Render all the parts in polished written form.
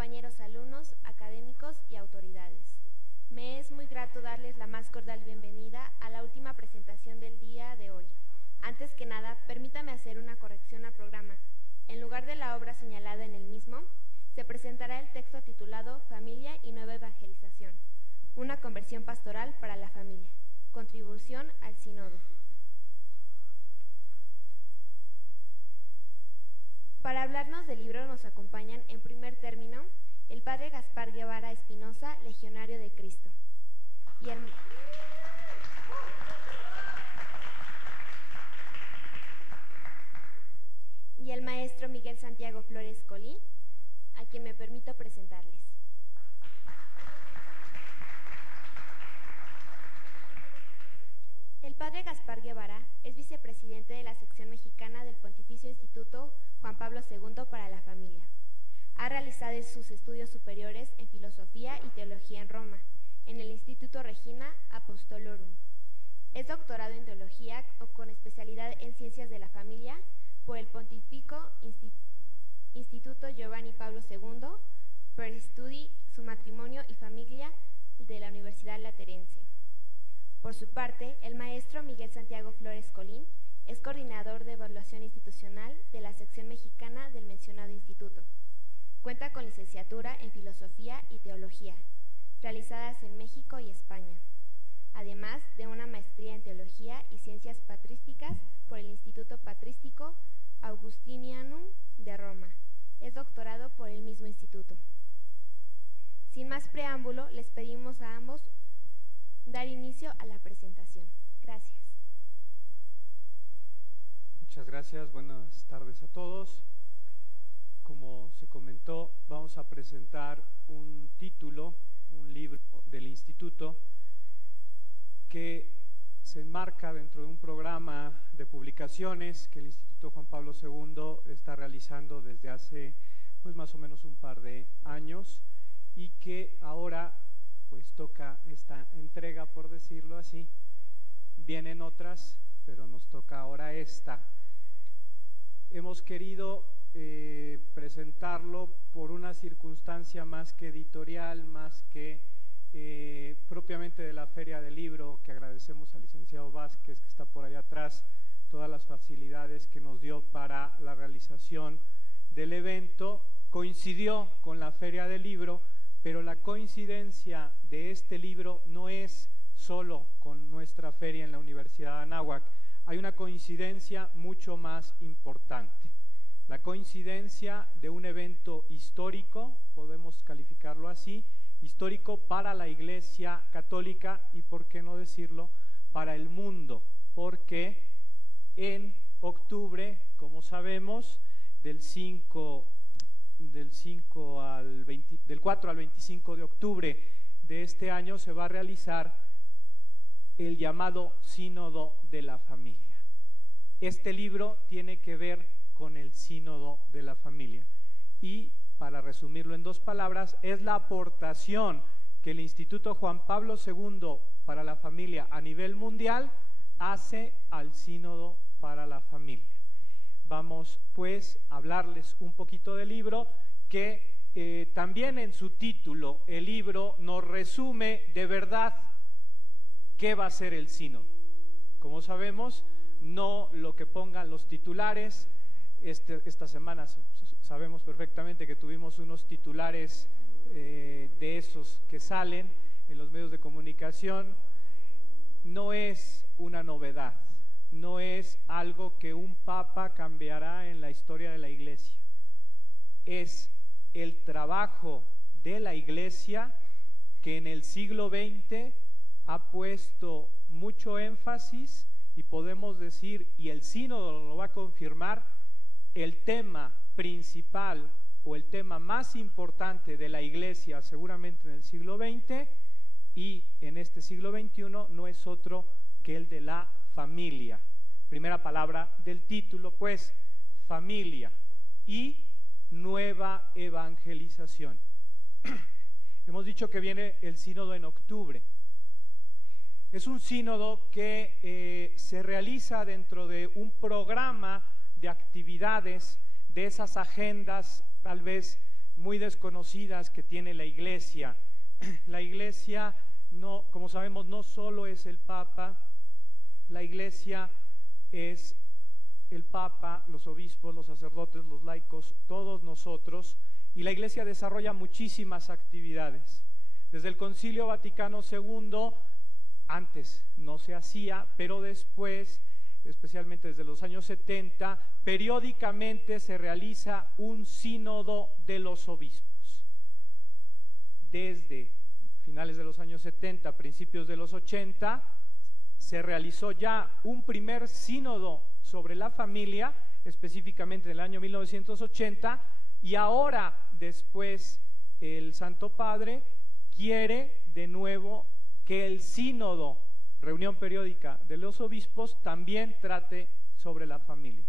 compañeros alumnos, académicos y autoridades. Me es muy grato darles la más cordial bienvenida a la última presentación del día de hoy. Antes que nada, permítame hacer una corrección al programa. En lugar de la obra señalada en el mismo, se presentará el texto titulado Familia y Nueva Evangelización, una conversión pastoral para la familia, contribución al sínodo. Para hablarnos del libro nos acompañan en primer término el padre Gaspar Guevara Espinosa, legionario de Cristo, y el maestro Miguel Santiago Flores Colín, a quien me permito presentarles. El padre Gaspar Guevara es vicepresidente de la sección mexicana del Pontificio Instituto Juan Pablo II para la Familia. Ha realizado sus estudios superiores en Filosofía y Teología en Roma, en el Instituto Regina Apostolorum. Es doctorado en Teología con especialidad en Ciencias de la Familia por el Pontificio Instituto Giovanni Pablo II, per studi su matrimonio y familia de la Universidad Laterense. Por su parte, el maestro Miguel Santiago Flores Colín es coordinador de evaluación institucional de la sección mexicana del mencionado instituto. Cuenta con licenciatura en Filosofía y Teología, realizadas en México y España, además de una maestría en Teología y Ciencias Patrísticas por el Instituto Patrístico Augustinianum de Roma. Es doctorado por el mismo instituto. Sin más preámbulo, les pedimos a ambos dar inicio a la presentación. Gracias. Muchas gracias, buenas tardes a todos. Como se comentó, vamos a presentar un título, un libro del instituto que se enmarca dentro de un programa de publicaciones que el Instituto Juan Pablo II está realizando desde hace más o menos un par de años y que ahora pues toca esta entrega, por decirlo así. Vienen otras, pero nos toca ahora esta. Hemos querido presentarlo por una circunstancia más que editorial, más que propiamente de la Feria del Libro, que agradecemos al licenciado Vázquez, que está por allá atrás, todas las facilidades que nos dio para la realización del evento. Coincidió con la Feria del Libro, pero la coincidencia de este libro no es solo con nuestra feria en la Universidad de Anáhuac, hay una coincidencia mucho más importante. La coincidencia de un evento histórico, podemos calificarlo así, histórico para la Iglesia Católica y, por qué no decirlo, para el mundo, porque en octubre, como sabemos, del 4 al 25 de octubre de este año se va a realizar el llamado Sínodo de la Familia. Este libro tiene que ver con el Sínodo de la Familia y, para resumirlo en dos palabras, es la aportación que el Instituto Juan Pablo II para la Familia a nivel mundial hace al Sínodo para la Familia. Vamos pues a hablarles un poquito del libro que también en su título el libro nos resume de verdad qué va a ser el sínodo. Como sabemos, no lo que pongan los titulares. Esta semana sabemos perfectamente que tuvimos unos titulares de esos que salen en los medios de comunicación. No es una novedad, no es algo que un papa cambiará en la historia de la Iglesia. Es el trabajo de la Iglesia que en el siglo XX ha puesto mucho énfasis y podemos decir, y el sínodo lo va a confirmar, el tema principal o el tema más importante de la Iglesia seguramente en el siglo XX y en este siglo XXI no es otro que el de la familia. Primera palabra del título, pues, familia y nueva evangelización. Hemos dicho que viene el sínodo en octubre. Es un sínodo que se realiza dentro de un programa de actividades, de esas agendas tal vez muy desconocidas que tiene la Iglesia. La Iglesia, no, como sabemos, no solo es el Papa, la Iglesia es el Papa, los obispos, los sacerdotes, los laicos, todos nosotros, y la Iglesia desarrolla muchísimas actividades. Desde el Concilio Vaticano II, antes no se hacía, pero después, especialmente desde los años 70, periódicamente se realiza un sínodo de los obispos. Desde finales de los años 70, principios de los 80, se realizó ya un primer sínodo sobre la familia, específicamente en el año 1980, y ahora, después, el Santo Padre quiere de nuevo que el sínodo, reunión periódica de los obispos, también trate sobre la familia.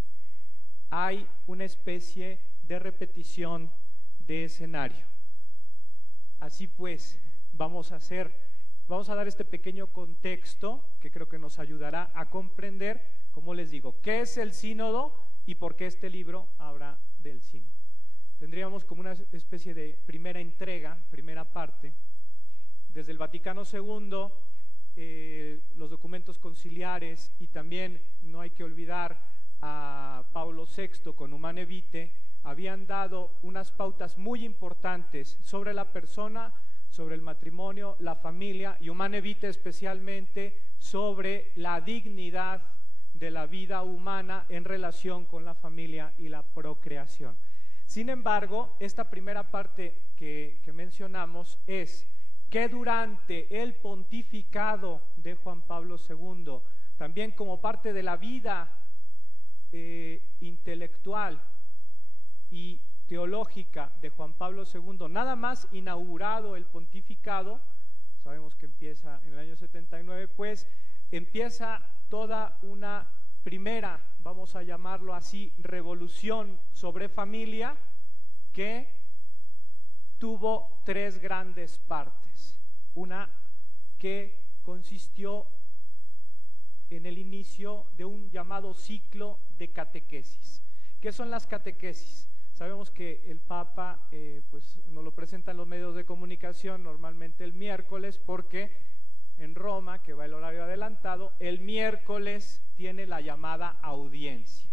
Hay una especie de repetición de escenario. Así pues, vamos a dar este pequeño contexto que creo que nos ayudará a comprender, como les digo, qué es el sínodo y por qué este libro habla del sínodo. Tendríamos como una especie de primera entrega, primera parte. Desde el Vaticano II, los documentos conciliares, y también no hay que olvidar a Pablo VI con Humane Vitae, habían dado unas pautas muy importantes sobre la persona, sobre el matrimonio, la familia, y Humane Vitae especialmente sobre la dignidad de la vida humana en relación con la familia y la procreación. Sin embargo, esta primera parte que mencionamos es que durante el pontificado de Juan Pablo II, también como parte de la vida intelectual y teológica de Juan Pablo II, nada más inaugurado el pontificado, sabemos que empieza en el año 79, pues empieza toda una primera, vamos a llamarlo así, revolución sobre familia que tuvo tres grandes partes. Una que consistió en el inicio de un llamado ciclo de catequesis. ¿Qué son las catequesis? Sabemos que el Papa pues nos lo presentan los medios de comunicación normalmente el miércoles, porque en Roma, que va el horario adelantado, el miércoles tiene la llamada audiencia.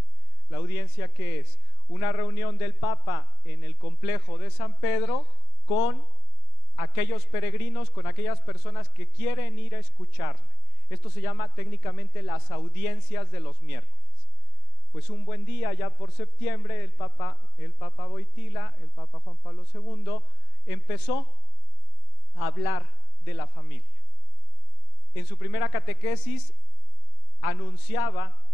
La audiencia, ¿qué es? Una reunión del Papa en el complejo de San Pedro con aquellos peregrinos, con aquellas personas que quieren ir a escucharle. Esto se llama técnicamente las audiencias de los miércoles. Pues un buen día, ya por septiembre, el Papa Wojtyła, el Papa Juan Pablo II, empezó a hablar de la familia. En su primera catequesis anunciaba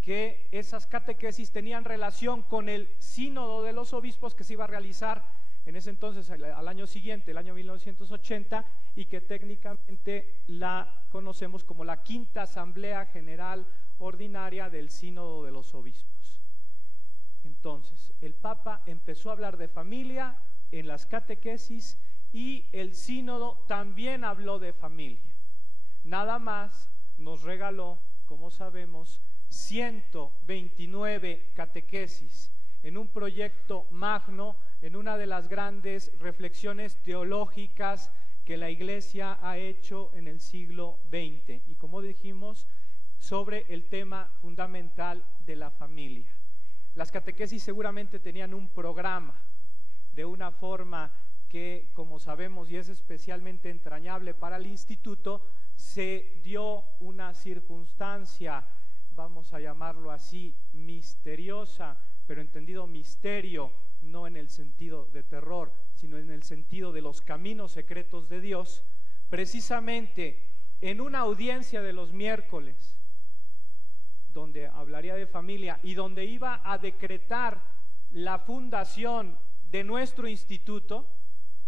que esas catequesis tenían relación con el sínodo de los obispos que se iba a realizar en ese entonces, al año siguiente, el año 1980, y que técnicamente la conocemos como la Quinta Asamblea General Ordinaria del Sínodo de los Obispos. Entonces, el Papa empezó a hablar de familia en las catequesis y el sínodo también habló de familia. Nada más nos regaló, como sabemos, 129 catequesis en un proyecto magno, en una de las grandes reflexiones teológicas que la Iglesia ha hecho en el siglo XX, y como dijimos, sobre el tema fundamental de la familia. Las catequesis seguramente tenían un programa, de una forma que, como sabemos, y es especialmente entrañable para el instituto, se dio una circunstancia, vamos a llamarlo así, misteriosa, pero entendido misterio, no en el sentido de terror, sino en el sentido de los caminos secretos de Dios, precisamente en una audiencia de los miércoles, donde hablaría de familia y donde iba a decretar la fundación de nuestro instituto.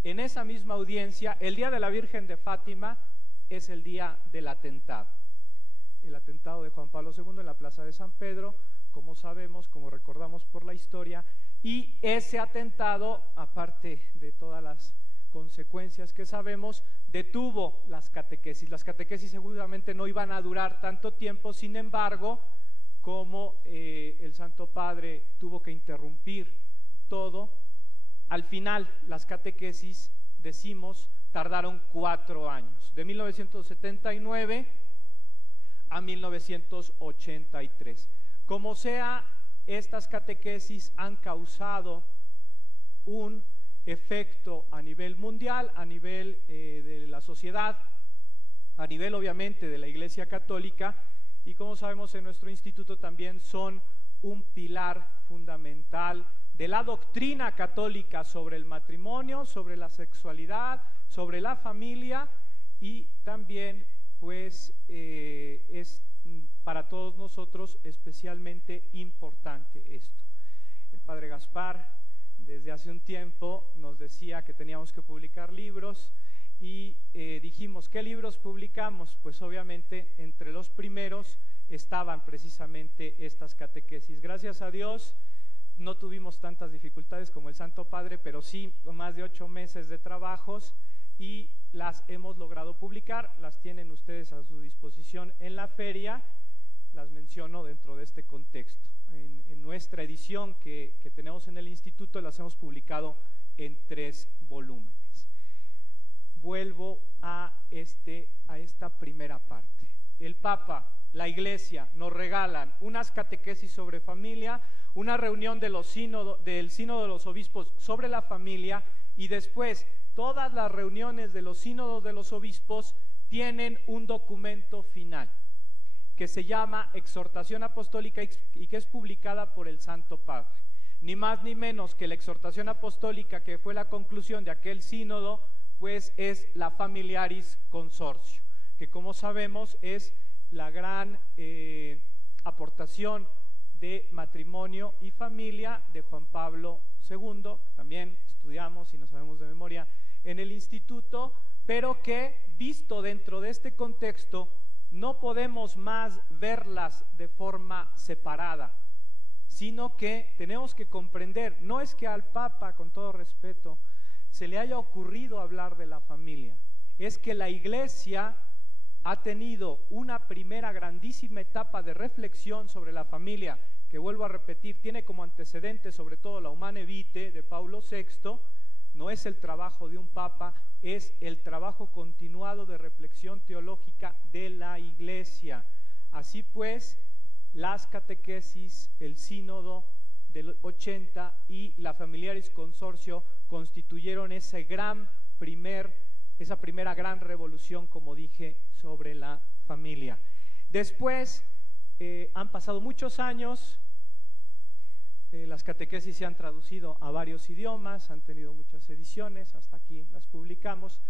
En esa misma audiencia, el día de la Virgen de Fátima es el día del atentado. El atentado de Juan Pablo II en la Plaza de San Pedro, como sabemos, como recordamos por la historia, y ese atentado, aparte de todas las consecuencias que sabemos, detuvo las catequesis. Las catequesis seguramente no iban a durar tanto tiempo, sin embargo, como el Santo Padre tuvo que interrumpir todo, al final las catequesis, decimos, tardaron 4 años, de 1979 a 1983. Como sea, estas catequesis han causado un efecto a nivel mundial, a nivel de la sociedad, a nivel obviamente de la Iglesia Católica, y como sabemos en nuestro instituto también son un pilar fundamental de la doctrina católica sobre el matrimonio, sobre la sexualidad, sobre la familia, y también pues es para todos nosotros especialmente importante esto. El padre Gaspar desde hace un tiempo nos decía que teníamos que publicar libros y dijimos, ¿qué libros publicamos? Pues obviamente entre los primeros estaban precisamente estas catequesis. Gracias a Dios no tuvimos tantas dificultades como el Santo Padre, pero sí más de 8 meses de trabajos y las hemos logrado publicar. Las tienen ustedes a su disposición en la feria, las menciono dentro de este contexto. En nuestra edición que tenemos en el instituto las hemos publicado en 3 volúmenes. Vuelvo a esta primera parte. El Papa, la Iglesia nos regalan unas catequesis sobre familia, una reunión del sínodo de los obispos sobre la familia, y después todas las reuniones de los sínodos de los obispos tienen un documento final que se llama Exhortación Apostólica y que es publicada por el Santo Padre. Ni más ni menos que la exhortación apostólica, que fue la conclusión de aquel sínodo, pues es la Familiaris Consortio, que como sabemos es la gran aportación de matrimonio y familia de Juan Pablo II, que también estudiamos y nos sabemos de memoria en el instituto, pero que visto dentro de este contexto no podemos más verlas de forma separada, sino que tenemos que comprender, no es que al Papa, con todo respeto, se le haya ocurrido hablar de la familia, es que la Iglesia ha tenido una primera grandísima etapa de reflexión sobre la familia, que vuelvo a repetir, tiene como antecedente sobre todo la Humane Vitae de Paulo VI. No es el trabajo de un papa, es el trabajo continuado de reflexión teológica de la Iglesia. Así pues, las catequesis, el sínodo del 80 y la Familiaris Consortio constituyeron esa primera gran revolución, como dije, sobre la familia. Después han pasado muchos años. Las catequesis se han traducido a varios idiomas, han tenido muchas ediciones, hasta aquí las publicamos,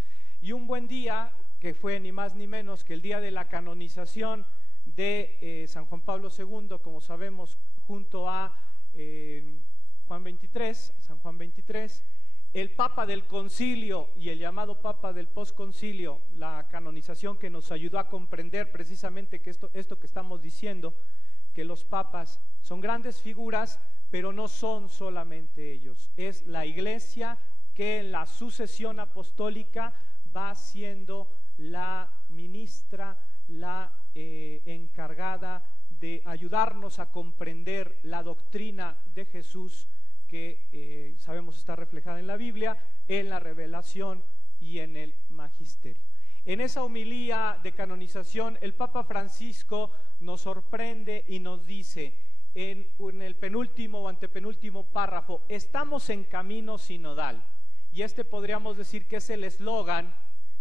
y un buen día, que fue ni más ni menos que el día de la canonización de San Juan Pablo II, como sabemos, junto a Juan XXIII, San Juan XXIII, el Papa del Concilio y el llamado Papa del Postconcilio, la canonización que nos ayudó a comprender precisamente que esto que estamos diciendo, que los papas son grandes figuras, pero no son solamente ellos, es la Iglesia que en la sucesión apostólica va siendo la ministra, la encargada de ayudarnos a comprender la doctrina de Jesús que sabemos está reflejada en la Biblia, en la revelación y en el magisterio. En esa homilía de canonización, el Papa Francisco nos sorprende y nos dice en el penúltimo o antepenúltimo párrafo: estamos en camino sinodal. Y podríamos decir que es el eslogan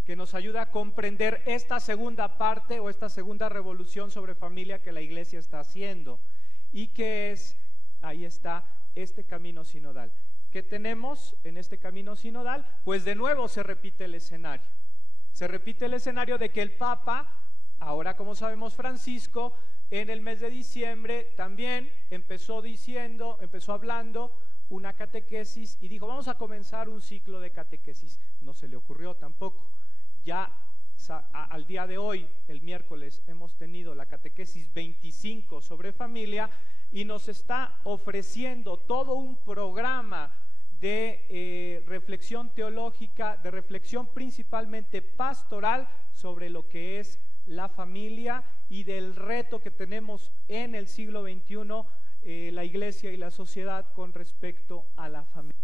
que nos ayuda a comprender esta segunda parte o esta segunda revolución sobre familia que la Iglesia está haciendo, y que es, ahí está, este camino sinodal. ¿Qué tenemos en este camino sinodal? Pues de nuevo se repite el escenario. Se repite el escenario de que el Papa, ahora como sabemos Francisco, en el mes de diciembre también empezó hablando una catequesis y dijo: vamos a comenzar un ciclo de catequesis. No se le ocurrió tampoco. Ya al día de hoy, el miércoles, hemos tenido la catequesis 25 sobre familia y nos está ofreciendo todo un programa de reflexión teológica, de reflexión principalmente pastoral sobre lo que es la familia y del reto que tenemos en el siglo XXI la Iglesia y la sociedad con respecto a la familia.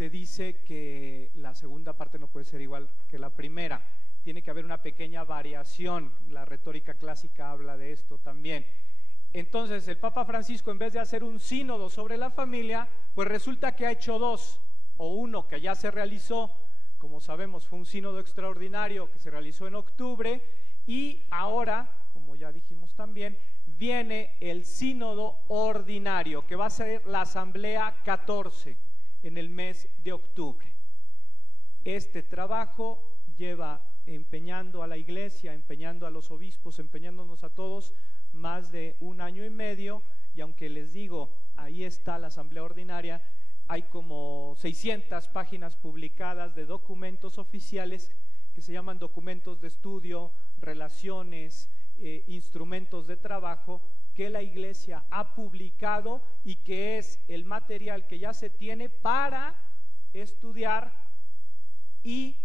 se dice que la segunda parte no puede ser igual que la primera, tiene que haber una pequeña variación, la retórica clásica habla de esto también. Entonces el Papa Francisco, en vez de hacer un sínodo sobre la familia, pues resulta que ha hecho dos, o uno que ya se realizó, como sabemos fue un sínodo extraordinario que se realizó en octubre, y ahora, como ya dijimos también, viene el sínodo ordinario, que va a ser la asamblea 14 en el mes de octubre. Este trabajo lleva empeñando a la Iglesia, empeñando a los obispos, empeñándonos a todos más de 1 año y medio, y aunque les digo, ahí está la asamblea ordinaria, hay como 600 páginas publicadas de documentos oficiales que se llaman documentos de estudio, relaciones, instrumentos de trabajo que la Iglesia ha publicado y que es el material que ya se tiene para estudiar, y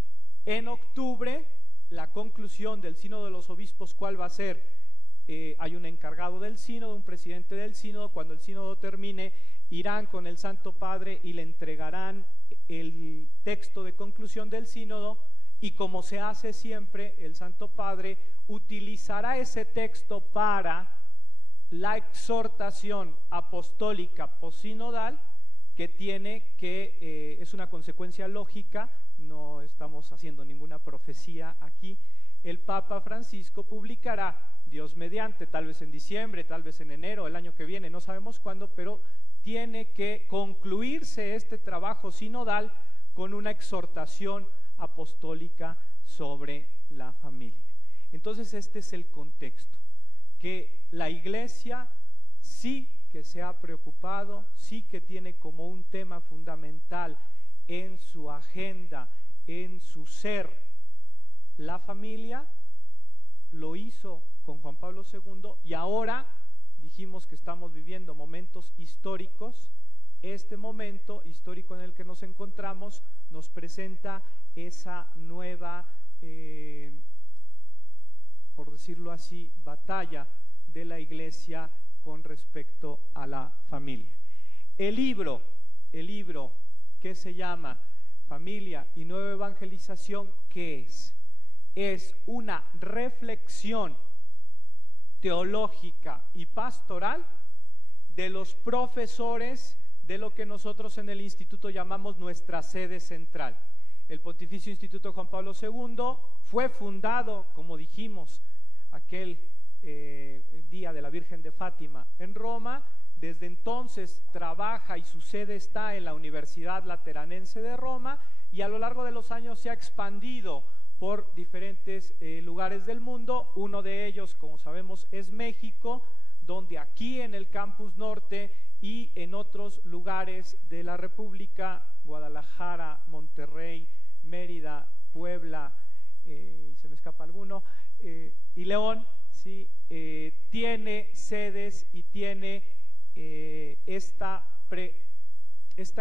en octubre la conclusión del Sínodo de los Obispos, ¿cuál va a ser? Hay un encargado del sínodo, un presidente del sínodo. Cuando el sínodo termine, irán con el Santo Padre y le entregarán el texto de conclusión del sínodo, y como se hace siempre, el Santo Padre utilizará ese texto para la exhortación apostólica posinodal, que tiene que, es una consecuencia lógica, no estamos haciendo ninguna profecía aquí. El Papa Francisco publicará, Dios mediante, tal vez en diciembre, tal vez en enero, el año que viene, no sabemos cuándo, pero tiene que concluirse este trabajo sinodal con una exhortación apostólica sobre la familia. Entonces este es el contexto, que la Iglesia sí que se ha preocupado, sí que tiene como un tema fundamental en su agenda, en su ser, la familia. Lo hizo con Juan Pablo II, y ahora dijimos que estamos viviendo momentos históricos. Este momento histórico en el que nos encontramos nos presenta esa nueva, por decirlo así, batalla de la Iglesia con respecto a la familia. El libro que se llama Familia y Nueva Evangelización, ¿qué es? Es una reflexión teológica y pastoral de los profesores de lo que nosotros en el instituto llamamos nuestra sede central. El Pontificio Instituto Juan Pablo II fue fundado, como dijimos, aquel día de la Virgen de Fátima en Roma. Desde entonces trabaja y su sede está en la Universidad Lateranense de Roma, y a lo largo de los años se ha expandido por diferentes lugares del mundo. Uno de ellos, como sabemos, es México, donde aquí en el Campus Norte y en otros lugares de la República, Guadalajara, Monterrey, Mérida, Puebla, y se me escapa alguno, y León, ¿sí? Tiene sedes y tiene esta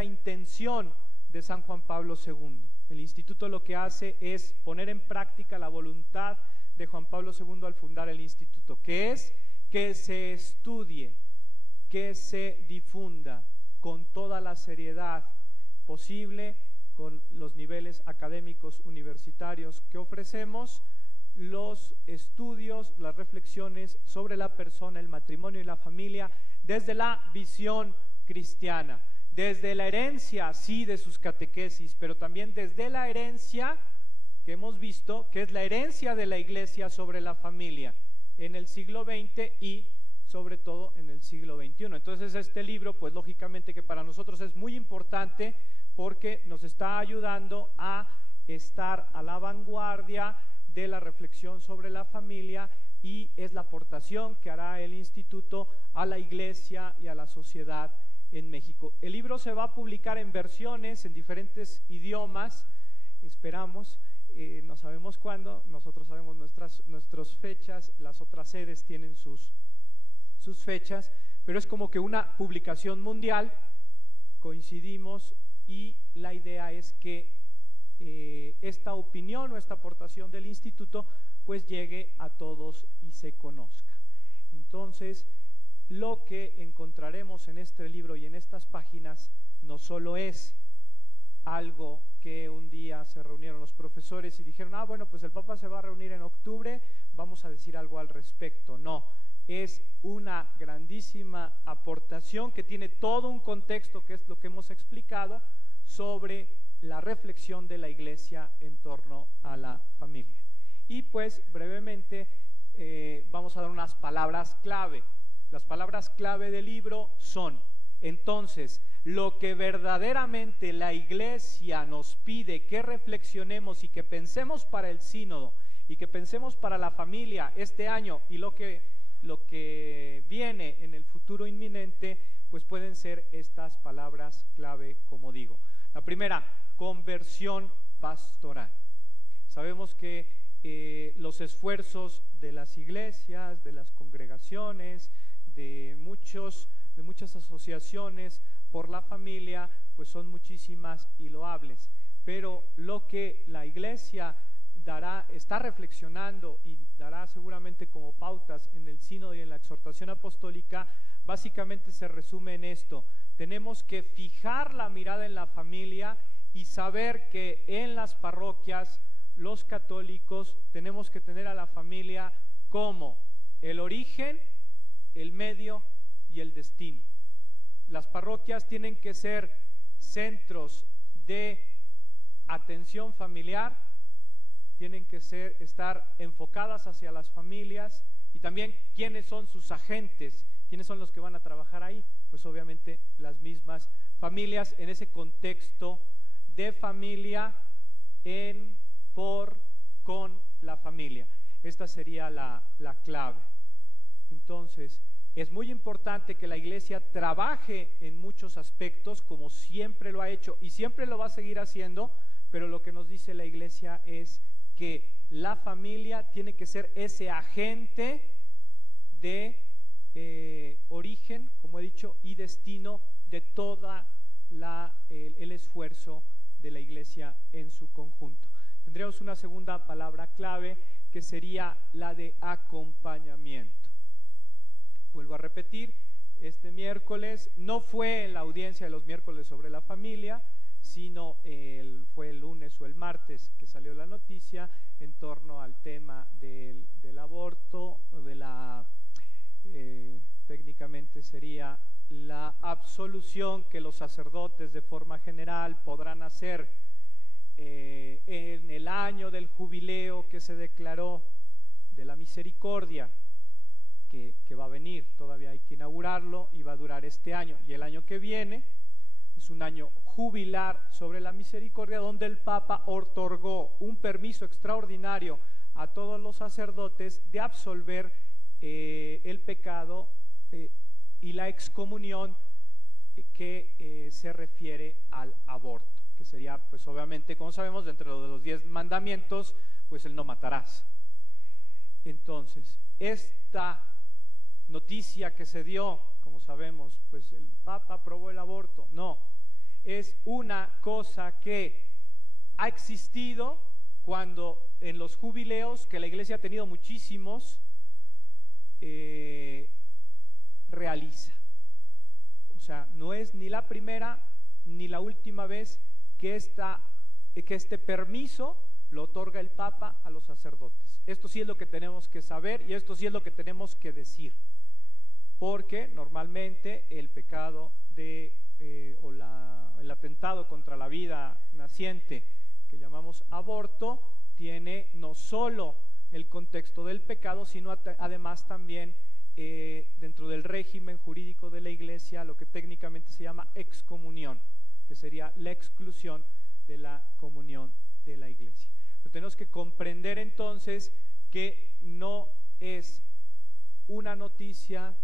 intención de San Juan Pablo II. El instituto lo que hace es poner en práctica la voluntad de Juan Pablo II al fundar el instituto, que es que se estudie, que se difunda con toda la seriedad posible, con los niveles académicos universitarios que ofrecemos, los estudios, las reflexiones sobre la persona, el matrimonio y la familia desde la visión cristiana, desde la herencia, sí, de sus catequesis, pero también desde la herencia que hemos visto, que es la herencia de la Iglesia sobre la familia en el siglo XX y sobre todo en el siglo XXI. Entonces este libro, pues lógicamente que para nosotros es muy importante, porque nos está ayudando a estar a la vanguardia de la reflexión sobre la familia, y es la aportación que hará el instituto a la Iglesia y a la sociedad en México. El libro se va a publicar en versiones en diferentes idiomas, esperamos, no sabemos cuándo, nosotros sabemos nuestras fechas, las otras sedes tienen sus fechas, pero es como que una publicación mundial, coincidimos, y la idea es que esta opinión o esta aportación del instituto pues llegue a todos y se conozca. Entonces, lo que encontraremos en este libro y en estas páginas no solo es algo que un día se reunieron los profesores y dijeron, bueno, pues el Papa se va a reunir en octubre, vamos a decir algo al respecto. No, es una grandísima aportación que tiene todo un contexto, que es lo que hemos explicado, sobre la reflexión de la Iglesia en torno a la familia. Y pues brevemente vamos a dar unas palabras clave. Las palabras clave del libro son, entonces, lo que verdaderamente la Iglesia nos pide que reflexionemos y que pensemos para el sínodo y que pensemos para la familia este año y lo que viene en el futuro inminente, pues pueden ser estas palabras clave, como digo. La primera, conversión pastoral. Sabemos que los esfuerzos de las iglesias, de las congregaciones, de muchas asociaciones por la familia, pues son muchísimas y loables, pero lo que la Iglesia está reflexionando y dará seguramente como pautas en el sínodo y en la exhortación apostólica, básicamente se resume en esto: tenemos que fijar la mirada en la familia y saber que en las parroquias los católicos tenemos que tener a la familia como el origen, el medio y el destino. Las parroquias tienen que ser centros de atención familiar, tienen que estar enfocadas hacia las familias, y también quiénes son sus agentes, quiénes son los que van a trabajar ahí, pues obviamente las mismas familias en ese contexto de familia con la familia. Esta sería la clave. Entonces, es muy importante que la Iglesia trabaje en muchos aspectos, como siempre lo ha hecho y siempre lo va a seguir haciendo, pero lo que nos dice la Iglesia es que la familia tiene que ser ese agente de origen, como he dicho, y destino de toda el esfuerzo de la Iglesia en su conjunto. Tendríamos una segunda palabra clave, que sería la de acompañamiento. Vuelvo a repetir, este miércoles no fue la audiencia de los miércoles sobre la familia, sino fue el lunes o el martes que salió la noticia en torno al tema del aborto, técnicamente sería la absolución que los sacerdotes de forma general podrán hacer en el año del jubileo que se declaró de la misericordia, que va a venir, todavía hay que inaugurarlo y va a durar este año, y el año que viene es un año jubilar sobre la misericordia, donde el Papa otorgó un permiso extraordinario a todos los sacerdotes de absolver el pecado y la excomunión que se refiere al aborto, que sería, pues obviamente, como sabemos, dentro de los 10 mandamientos, pues el no matarás. Entonces, esta noticia que se dio, como sabemos, pues el Papa aprobó el aborto, no, es una cosa que ha existido cuando en los jubileos, que la Iglesia ha tenido muchísimos, realiza. O sea, no es ni la primera ni la última vez que este permiso lo otorga el Papa a los sacerdotes. Esto sí es lo que tenemos que saber y esto sí es lo que tenemos que decir, porque normalmente el pecado o el atentado contra la vida naciente, que llamamos aborto, tiene no solo el contexto del pecado, sino además también dentro del régimen jurídico de la Iglesia lo que técnicamente se llama excomunión, que sería la exclusión de la comunión de la Iglesia. Pero tenemos que comprender entonces que no es una noticia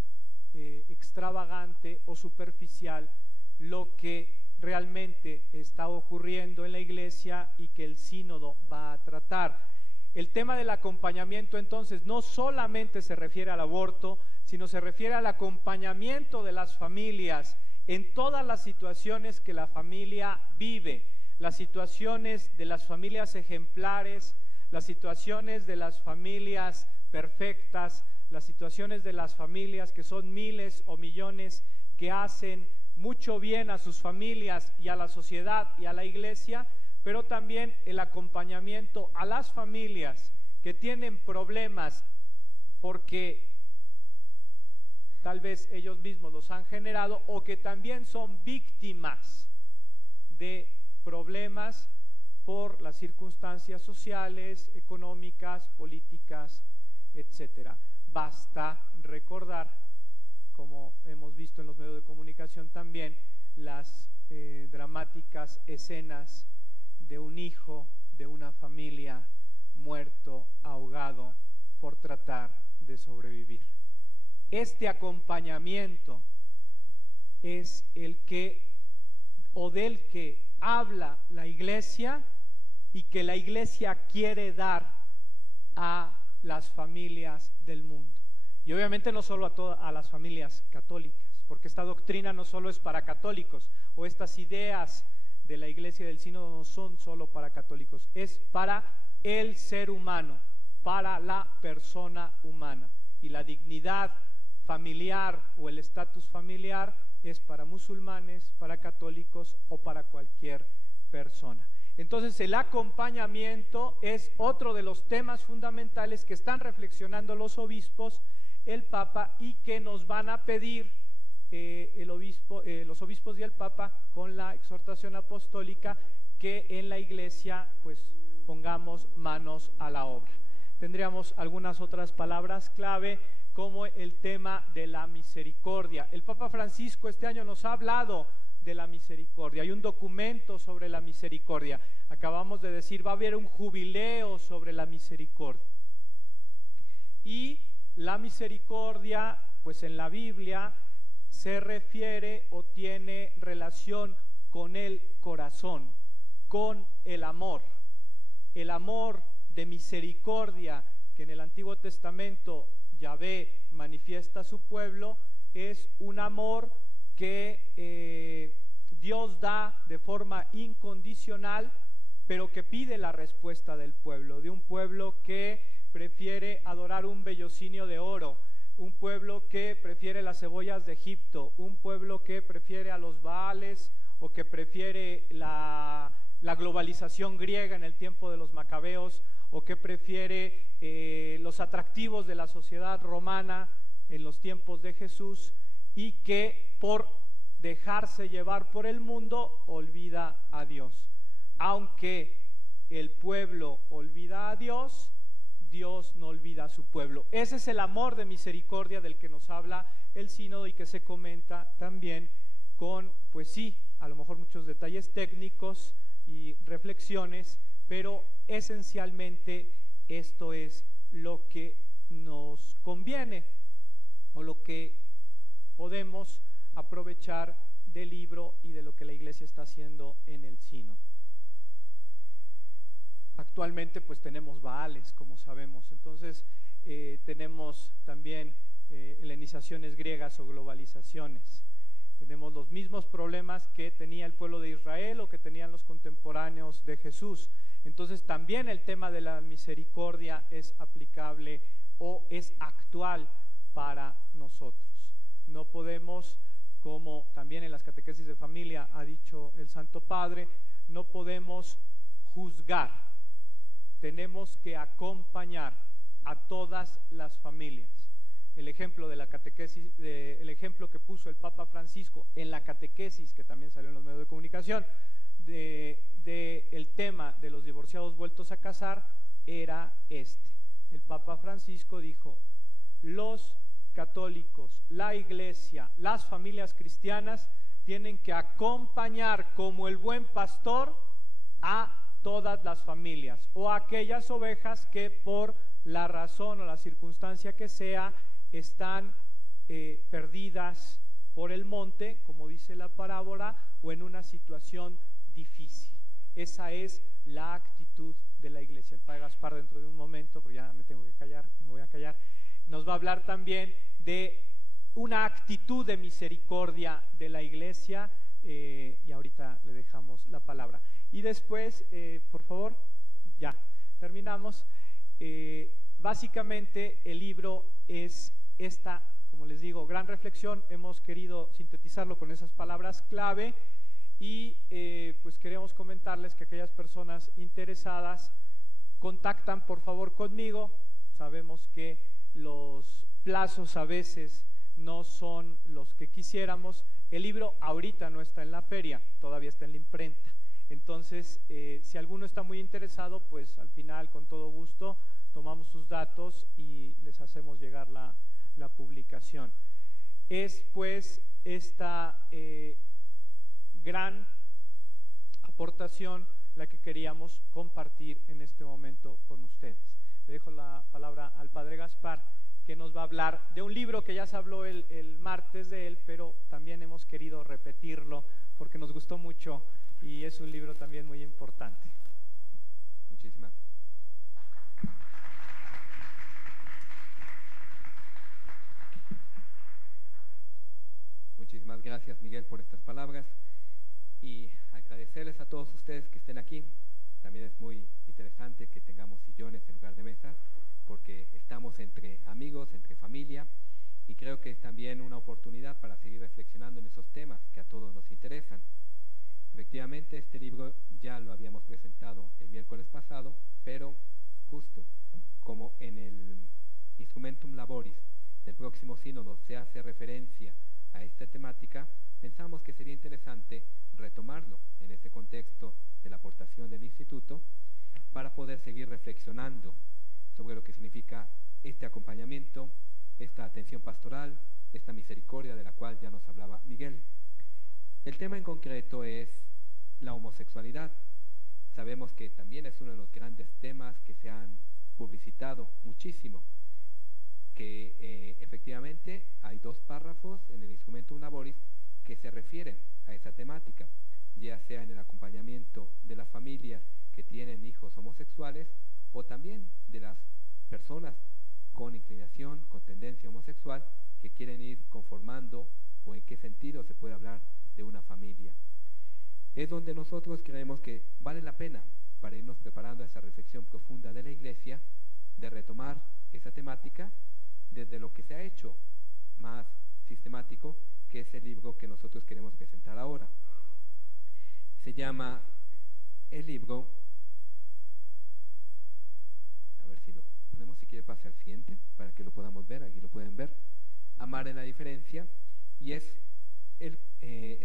extravagante o superficial lo que realmente está ocurriendo en la Iglesia y que el sínodo va a tratar. El tema del acompañamiento entonces no solamente se refiere al aborto, sino se refiere al acompañamiento de las familias en todas las situaciones que la familia vive, las situaciones de las familias ejemplares, las situaciones de las familias perfectas, las situaciones de las familias que son miles o millones, que hacen mucho bien a sus familias y a la sociedad y a la iglesia, pero también el acompañamiento a las familias que tienen problemas porque tal vez ellos mismos los han generado o que también son víctimas de problemas por las circunstancias sociales, económicas, políticas, etcétera. Basta recordar, como hemos visto en los medios de comunicación también, las dramáticas escenas de un hijo de una familia muerto, ahogado, por tratar de sobrevivir. Este acompañamiento es el que, o del que habla la iglesia y que la iglesia quiere dar a las familias del mundo. Y obviamente no solo a las familias católicas, porque esta doctrina no solo es para católicos, o estas ideas de la iglesia del sínodo no son solo para católicos, es para el ser humano, para la persona humana. Y la dignidad familiar o el estatus familiar es para musulmanes, para católicos o para cualquier persona. Entonces el acompañamiento es otro de los temas fundamentales que están reflexionando los obispos, el Papa, y que nos van a pedir los obispos y el Papa con la exhortación apostólica que en la iglesia pues pongamos manos a la obra. Tendríamos algunas otras palabras clave como el tema de la misericordia. El Papa Francisco este año nos ha hablado de la misericordia. Hay un documento sobre la misericordia. Acabamos de decir, va a haber un jubileo sobre la misericordia. Y la misericordia, pues en la Biblia se refiere o tiene relación con el corazón, con el amor. El amor de misericordia que en el Antiguo Testamento Yahvé manifiesta a su pueblo es un amor que Dios da de forma incondicional, pero que pide la respuesta del pueblo, de un pueblo que prefiere adorar un vellocinio de oro, un pueblo que prefiere las cebollas de Egipto, un pueblo que prefiere a los Baales o que prefiere la globalización griega en el tiempo de los macabeos, o que prefiere los atractivos de la sociedad romana en los tiempos de Jesús, y que por dejarse llevar por el mundo olvida a Dios. Aunque el pueblo olvida a Dios, Dios no olvida a su pueblo. Ese es el amor de misericordia del que nos habla el sínodo y que se comenta también con, pues sí, a lo mejor muchos detalles técnicos y reflexiones, pero esencialmente esto es lo que nos conviene o lo que podemos aprovechar del libro y de lo que la iglesia está haciendo en el sínodo. Actualmente pues tenemos Baales, como sabemos, entonces tenemos también helenizaciones griegas o globalizaciones. Tenemos los mismos problemas que tenía el pueblo de Israel o que tenían los contemporáneos de Jesús. Entonces también el tema de la misericordia es aplicable o es actual para nosotros. No podemos, como también en las catequesis de familia ha dicho el Santo Padre, no podemos juzgar, tenemos que acompañar a todas las familias. El ejemplo de la catequesis, el ejemplo que puso el Papa Francisco en la catequesis, que también salió en los medios de comunicación, el tema de los divorciados vueltos a casar, era este. El Papa Francisco dijo: los católicos, la iglesia, las familias cristianas tienen que acompañar como el buen pastor a todas las familias o a aquellas ovejas que por la razón o la circunstancia que sea están perdidas por el monte, como dice la parábola, o en una situación difícil. Esa es la actitud de la iglesia. El Padre Gaspar, dentro de un momento, porque ya me tengo que callar, me voy a callar, nos va a hablar también de una actitud de misericordia de la iglesia, y ahorita le dejamos la palabra. Y después, por favor, ya terminamos. Básicamente el libro es esta, como como les digo, gran reflexión. Hemos querido sintetizarlo con esas palabras clave y pues queremos comentarles que aquellas personas interesadas contactan por favor conmigo. Sabemos que los plazos a veces no son los que quisiéramos. El libro ahorita no está en la feria, todavía está en la imprenta. Entonces, si alguno está muy interesado, pues al final, con todo gusto, tomamos sus datos y les hacemos llegar la publicación. Es pues esta gran aportación la que queríamos compartir en este momento con ustedes. Le dejo la palabra al Padre Gaspar, que nos va a hablar de un libro que ya se habló el martes de él, pero también hemos querido repetirlo porque nos gustó mucho y es un libro también muy importante. Muchísimas gracias, Miguel, por estas palabras y agradecerles a todos ustedes que estén aquí. También es muy interesante que tengamos sillones en lugar de mesa, porque estamos entre amigos, entre familia, y creo que es también una oportunidad para seguir reflexionando en esos temas que a todos nos interesan. Efectivamente, este libro ya lo habíamos presentado el miércoles pasado, pero justo como en el Instrumentum Laboris del próximo sínodo se hace referencia a esta temática, pensamos que sería interesante retomarlo en este contexto de la aportación del Instituto para poder seguir reflexionando sobre lo que significa este acompañamiento, esta atención pastoral, esta misericordia de la cual ya nos hablaba Miguel. El tema en concreto es la homosexualidad. Sabemos que también es uno de los grandes temas que se han publicitado muchísimo, que efectivamente hay 2 párrafos en el Instrumentum Laboris que se refieren a esa temática, ya sea en el acompañamiento de las familias que tienen hijos homosexuales o también de las personas con inclinación, con tendencia homosexual que quieren ir conformando o en qué sentido se puede hablar de una familia. Es donde nosotros creemos que vale la pena, para irnos preparando a esa reflexión profunda de la Iglesia, de retomar esa temática desde lo que se ha hecho más sistemático, que es el libro que nosotros queremos presentar ahora. Se llama el libro, a ver si lo ponemos, si quiere pase al siguiente para que lo podamos ver, aquí lo pueden ver, Amar en la diferencia, y es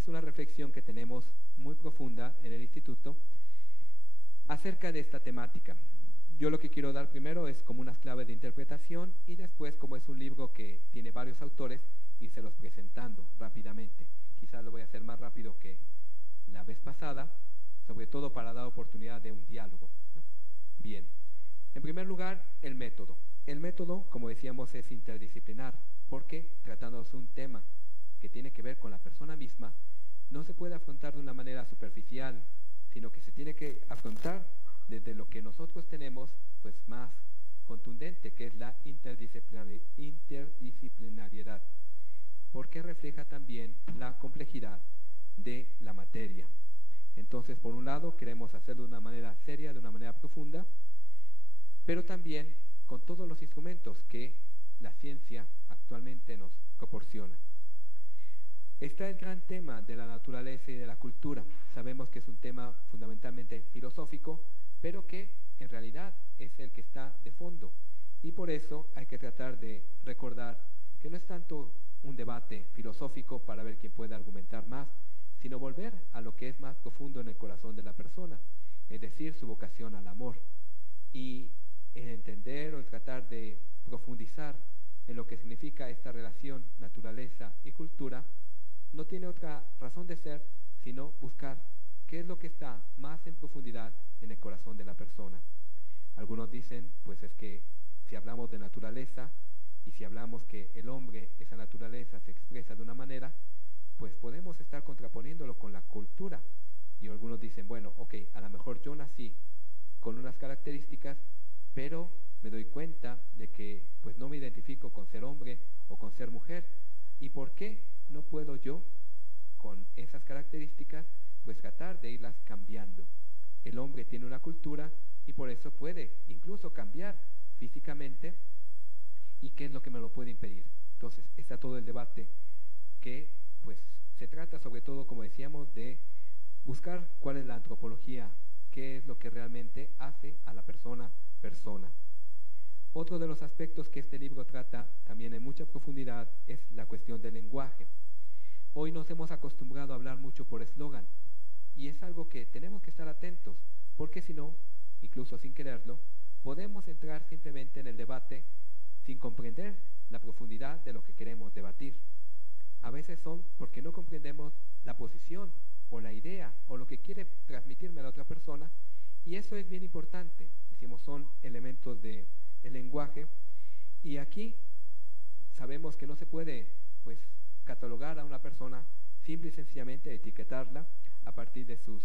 una reflexión que tenemos muy profunda en el Instituto acerca de esta temática. Yo lo que quiero dar primero es como unas claves de interpretación y después, como es un libro que tiene varios autores, irselos presentando rápidamente. Quizás lo voy a hacer más rápido que la vez pasada, sobre todo para dar oportunidad de un diálogo, ¿no? Bien, en primer lugar, el método. El método, como decíamos, es interdisciplinar, porque tratándose un tema que tiene que ver con la persona misma, no se puede afrontar de una manera superficial, sino que se tiene que afrontar desde lo que nosotros tenemos pues más contundente, que es la interdisciplinariedad, porque refleja también la complejidad de la materia. Entonces, por un lado, queremos hacerlo de una manera seria, de una manera profunda, pero también con todos los instrumentos que la ciencia actualmente nos proporciona. Está el gran tema de la naturaleza y de la cultura. Sabemos que es un tema fundamentalmente filosófico, pero que en realidad es el que está de fondo, y por eso hay que tratar de recordar que no es tanto un debate filosófico para ver quién puede argumentar más, sino volver a lo que es más profundo en el corazón de la persona, es decir, su vocación al amor, y el entender o el tratar de profundizar en lo que significa esta relación naturaleza y cultura no tiene otra razón de ser sino buscar qué es lo que está más en profundidad en el corazón de la persona. Algunos dicen, pues es que si hablamos de naturaleza y si hablamos que el hombre, esa naturaleza se expresa de una manera, pues podemos estar contraponiéndolo con la cultura. Y algunos dicen, bueno, ok, a lo mejor yo nací con unas características, pero me doy cuenta de que pues no me identifico con ser hombre o con ser mujer. ¿Y por qué no puedo yo, con esas características, pues tratar de irlas cambiando? El hombre tiene una cultura y por eso puede incluso cambiar físicamente. ¿Y qué es lo que me lo puede impedir? Entonces está todo el debate que pues se trata sobre todo, como decíamos, de buscar cuál es la antropología, qué es lo que realmente hace a la persona persona. Otro de los aspectos que este libro trata también en mucha profundidad es la cuestión del lenguaje. Hoy nos hemos acostumbrado a hablar mucho por eslogan y es algo que tenemos que estar atentos, porque si no, incluso sin quererlo, podemos entrar simplemente en el debate sin comprender la profundidad de lo que queremos debatir. A veces son porque no comprendemos la posición o la idea o lo que quiere transmitirme la otra persona, y eso es bien importante. Decimos, son elementos del lenguaje, y aquí sabemos que no se puede pues catalogar a una persona simple y sencillamente, etiquetarla a partir de sus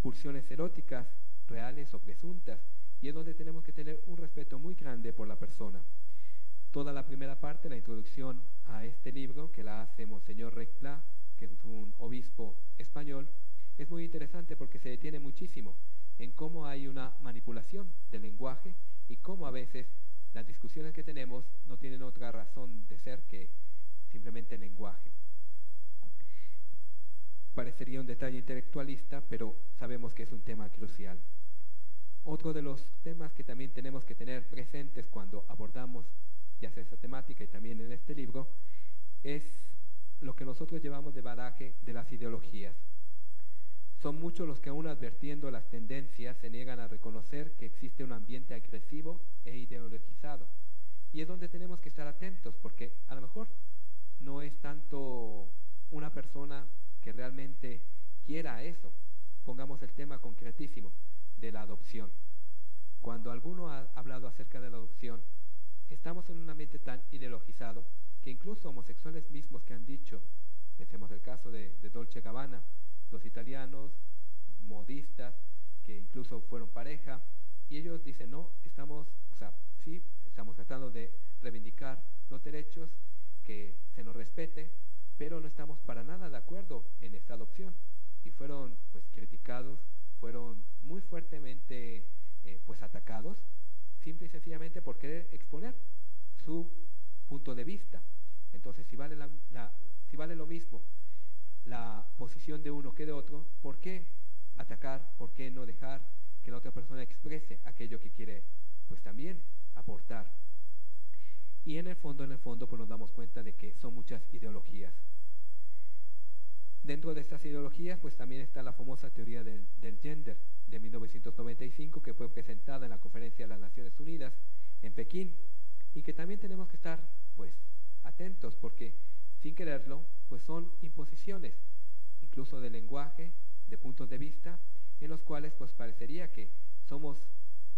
pulsiones eróticas reales o presuntas, y es donde tenemos que tener un respeto muy grande por la persona. Toda la primera parte, la introducción a este libro, que la hace Monseñor Recla, que es un obispo español, es muy interesante porque se detiene muchísimo en cómo hay una manipulación del lenguaje y cómo a veces las discusiones que tenemos no tienen otra razón de ser que simplemente el lenguaje. Parecería un detalle intelectualista, pero sabemos que es un tema crucial. Otro de los temas que también tenemos que tener presentes cuando abordamos ya sea esta temática y también en este libro es lo que nosotros llevamos de bagaje de las ideologías. Son muchos los que aún advirtiendo las tendencias se niegan a reconocer que existe un ambiente agresivo e ideologizado, y es donde tenemos que estar atentos, porque a lo mejor no es tanto una persona que realmente quiera eso. Pongamos el tema concretísimo de la adopción. Cuando alguno ha hablado acerca de la adopción, estamos en un ambiente tan ideologizado que incluso homosexuales mismos que han dicho, pensemos el caso de Dolce & Gabbana, los italianos, modistas, que incluso fueron pareja, y ellos dicen, no, estamos tratando de reivindicar los derechos, que se nos respete, pero no estamos para nada de acuerdo en esta adopción, y fueron pues criticados, fueron muy fuertemente pues atacados, simple y sencillamente por querer exponer su punto de vista. Entonces, si vale lo mismo la posición de uno que de otro, ¿por qué atacar? ¿Por qué no dejar que la otra persona exprese aquello que quiere pues también aportar? Y en el fondo pues nos damos cuenta de que son muchas ideologías. Dentro de estas ideologías pues también está la famosa teoría del gender de 1995, que fue presentada en la Conferencia de las Naciones Unidas en Pekín, y que también tenemos que estar pues atentos, porque sin quererlo pues son imposiciones incluso de lenguaje, de puntos de vista, en los cuales pues parecería que somos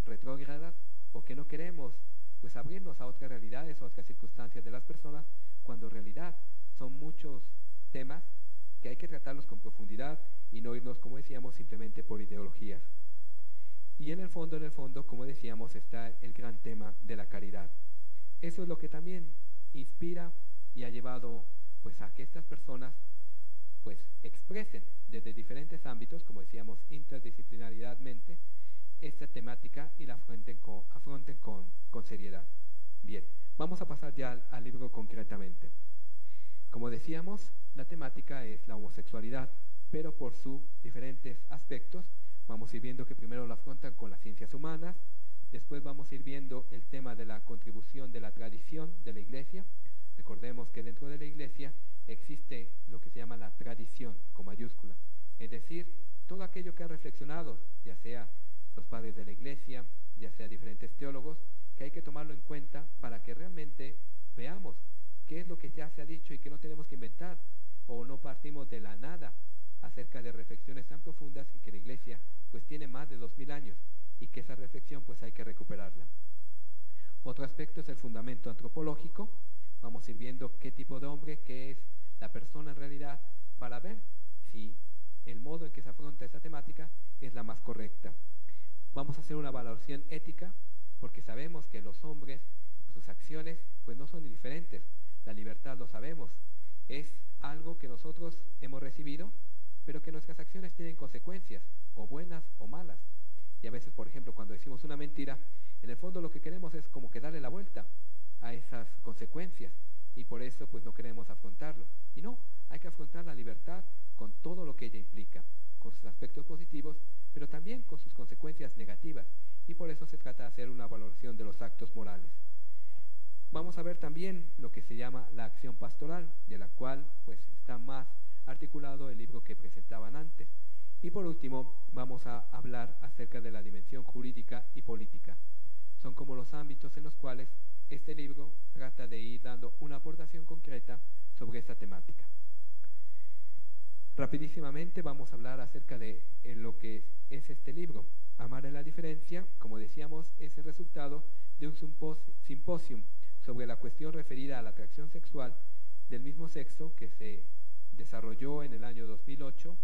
retrógradas o que no queremos pues abrirnos a otras realidades o otras circunstancias de las personas, cuando en realidad son muchos temas que hay que tratarlos con profundidad y no irnos, como decíamos, simplemente por ideologías. Y en el fondo, como decíamos, está el gran tema de la caridad. Eso es lo que también inspira y ha llevado pues a que estas personas pues expresen desde diferentes ámbitos, como decíamos, interdisciplinariamente, esta temática y la afronten con seriedad. Bien, vamos a pasar ya al libro concretamente. Como decíamos, la temática es la homosexualidad, pero por sus diferentes aspectos. Vamos a ir viendo que primero lo afrontan con las ciencias humanas, después vamos a ir viendo el tema de la contribución de la tradición de la Iglesia. Recordemos que dentro de la Iglesia existe lo que se llama la tradición con mayúscula, es decir, todo aquello que han reflexionado, ya sea los padres de la Iglesia, ya sea diferentes teólogos, que hay que tomarlo en cuenta para que realmente veamos qué es lo que ya se ha dicho y que no tenemos que inventar, o no partimos de la nada acerca de reflexiones tan profundas, y que la Iglesia pues tiene más de 2000 años, y que esa reflexión pues hay que recuperarla. Otro aspecto es el fundamento antropológico. Vamos a ir viendo qué tipo de hombre, qué es la persona en realidad, para ver si el modo en que se afronta esa temática es la más correcta. Vamos a hacer una valoración ética, porque sabemos que los hombres, sus acciones pues no son indiferentes. La libertad, lo sabemos, es algo que nosotros hemos recibido, pero que nuestras acciones tienen consecuencias, o buenas o malas. Y a veces, por ejemplo, cuando decimos una mentira, en el fondo lo que queremos es como que darle la vuelta a esas consecuencias, y por eso pues no queremos afrontarlo. Y no, hay que afrontar la libertad con todo lo que ella implica, con sus aspectos positivos, pero también con sus consecuencias negativas, y por eso se trata de hacer una valoración de los actos morales. Vamos a ver también lo que se llama la acción pastoral, de la cual pues está más articulado el libro que presentaban antes. Y por último, vamos a hablar acerca de la dimensión jurídica y política. Son como los ámbitos en los cuales este libro trata de ir dando una aportación concreta sobre esta temática. Rapidísimamente vamos a hablar acerca de lo que es este libro. Amar en la diferencia, como decíamos, es el resultado de un simposium sobre la cuestión referida a la atracción sexual del mismo sexo que se desarrolló en el año 2008,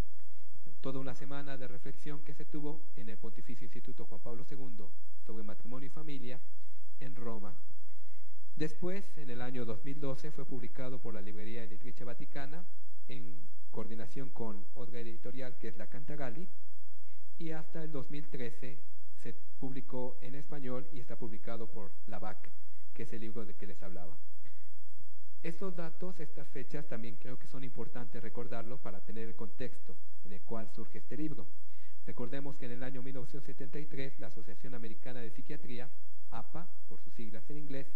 toda una semana de reflexión que se tuvo en el Pontificio Instituto Juan Pablo II sobre matrimonio y familia en Roma. Después, en el año 2012, fue publicado por la Librería Editrice Vaticana en coordinación con otra editorial que es la Cantagalli, y hasta el 2013 se publicó en español y está publicado por la BAC, que es el libro del que les hablaba. Estos datos, estas fechas, también creo que son importantes recordarlo para tener el contexto en el cual surge este libro. Recordemos que en el año 1973 la Asociación Americana de Psiquiatría, APA, por sus siglas en inglés,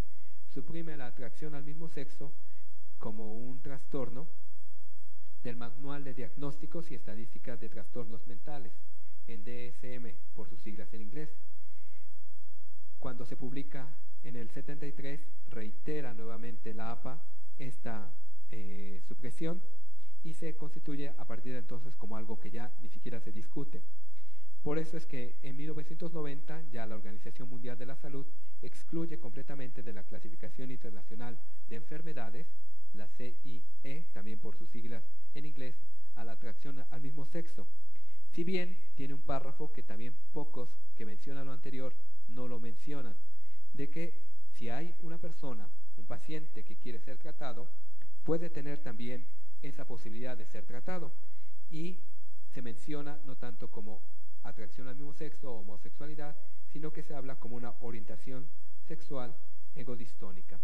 suprime la atracción al mismo sexo como un trastorno del Manual de Diagnósticos y Estadísticas de Trastornos Mentales, el DSM, por sus siglas en inglés. Cuando se publica en el 73, reitera nuevamente la APA esta supresión y se constituye a partir de entonces como algo que ya ni siquiera se discute. Por eso es que en 1990 ya la Organización Mundial de la Salud excluye completamente de la Clasificación Internacional de Enfermedades, la CIE, también por sus siglas en inglés, a la atracción al mismo sexo. Si bien tiene un párrafo que también pocos que mencionan lo anterior no lo mencionan, de que si hay una persona, un paciente que quiere ser tratado, puede tener también esa posibilidad de ser tratado, y se menciona no tanto como atracción al mismo sexo o homosexualidad, sino que se habla como una orientación sexual egodistónica.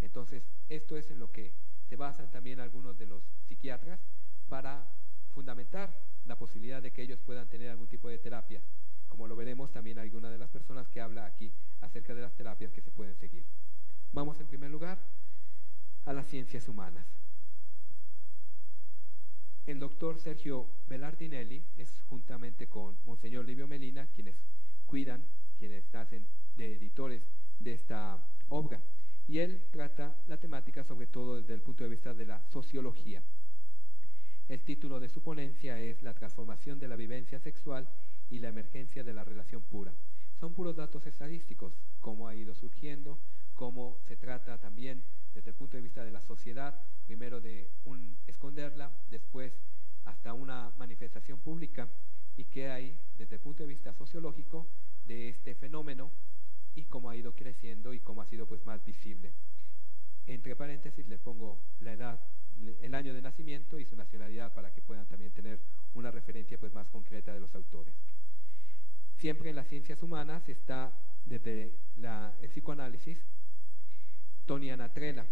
Entonces, esto es en lo que se basan también algunos de los psiquiatras para fundamentar la posibilidad de que ellos puedan tener algún tipo de terapia, como lo veremos también alguna de las personas que habla aquí acerca de las terapias que se pueden seguir. Vamos en primer lugar a las ciencias humanas. El doctor Sergio Belardinelli es juntamente con Monseñor Livio Melina quienes hacen de editores de esta obra, y él trata la temática sobre todo desde el punto de vista de la sociología. El título de su ponencia es La transformación de la vivencia sexual y la emergencia de la relación pura. Son puros datos estadísticos, cómo ha ido surgiendo, cómo se trata también desde el punto de vista de la sociedad, primero de esconderla, después hasta una manifestación pública, y qué hay desde el punto de vista sociológico de este fenómeno y cómo ha ido creciendo y cómo ha sido pues más visible. Entre paréntesis les pongo la edad, el año de nacimiento y su nacionalidad para que puedan también tener una referencia pues más concreta de los autores. Siempre en las ciencias humanas está desde el psicoanálisis Tony Anatrella.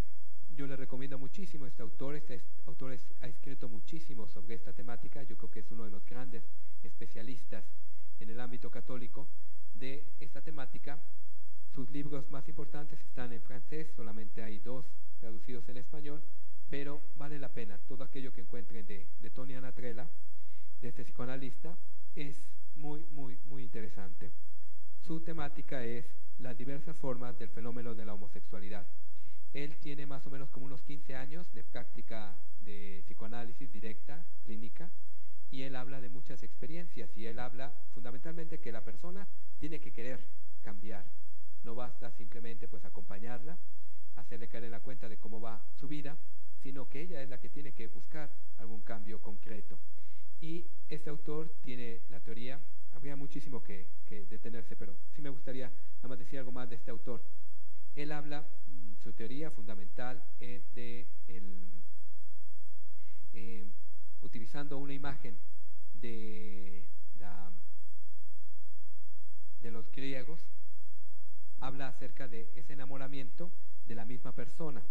Yo le recomiendo muchísimo a este autor ha escrito muchísimo sobre esta temática. Yo creo que es uno de los grandes especialistas en el ámbito católico de esta temática. Sus libros más importantes están en francés, solamente hay 2 traducidos en español, pero vale la pena. Todo aquello que encuentren de Tony Anatrella, de este psicoanalista, es muy, muy, muy interesante. Su temática es las diversas formas del fenómeno de la homosexualidad. Él tiene más o menos como unos 15 años de práctica de psicoanálisis directa, clínica, y él habla de muchas experiencias, y él habla fundamentalmente que la persona tiene que querer cambiar. No basta simplemente pues acompañarla, hacerle caer en la cuenta de cómo va su vida, sino que ella es la que tiene que buscar algún cambio concreto. Y este autor tiene la teoría, habría muchísimo que detenerse, pero sí me gustaría nada más decir algo más de este autor. Él habla, su teoría fundamental es de utilizando una imagen de los griegos, habla acerca de ese enamoramiento de la misma persona.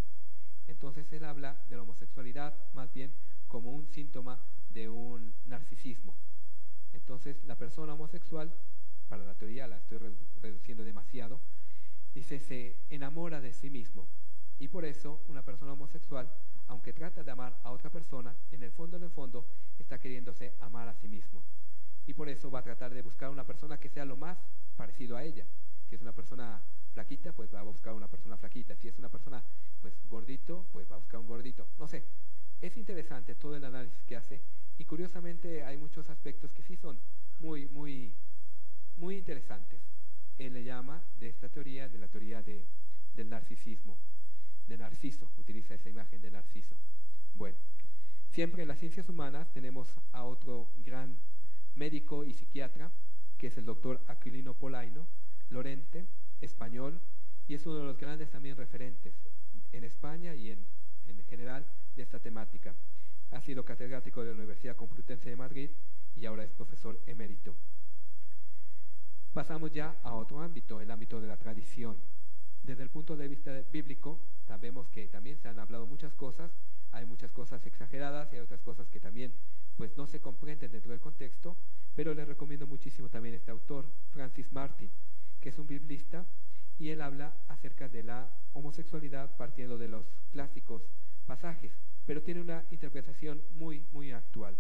Entonces él habla de la homosexualidad más bien como un síntoma de un narcisismo. Entonces la persona homosexual, para la teoría la estoy reduciendo demasiado, dice se enamora de sí mismo, y por eso una persona homosexual, aunque trata de amar a otra persona, en el fondo está queriéndose amar a sí mismo, y por eso va a tratar de buscar una persona que sea lo más parecido a ella. Si es una persona flaquita, pues va a buscar una persona flaquita. Si es una persona pues gordito, pues va a buscar un gordito. No sé, es interesante todo el análisis que hace, y curiosamente hay muchos aspectos que sí son muy interesantes. Él le llama de esta teoría, de la teoría del narcisismo, de Narciso, utiliza esa imagen de Narciso. Bueno, siempre en las ciencias humanas tenemos a otro gran médico y psiquiatra, que es el doctor Aquilino Polaino Lorente, español, y es uno de los grandes también referentes en España y en general de esta temática. Ha sido catedrático de la Universidad Complutense de Madrid y ahora es profesor emérito. Pasamos ya a otro ámbito, el ámbito de la tradición. Desde el punto de vista bíblico, sabemos que también se han hablado muchas cosas, hay muchas cosas exageradas y hay otras cosas que también pues no se comprenden dentro del contexto, pero les recomiendo muchísimo también este autor, Francis Martin, que es un biblista, y él habla acerca de la homosexualidad partiendo de los clásicos pasajes, pero tiene una interpretación muy actual.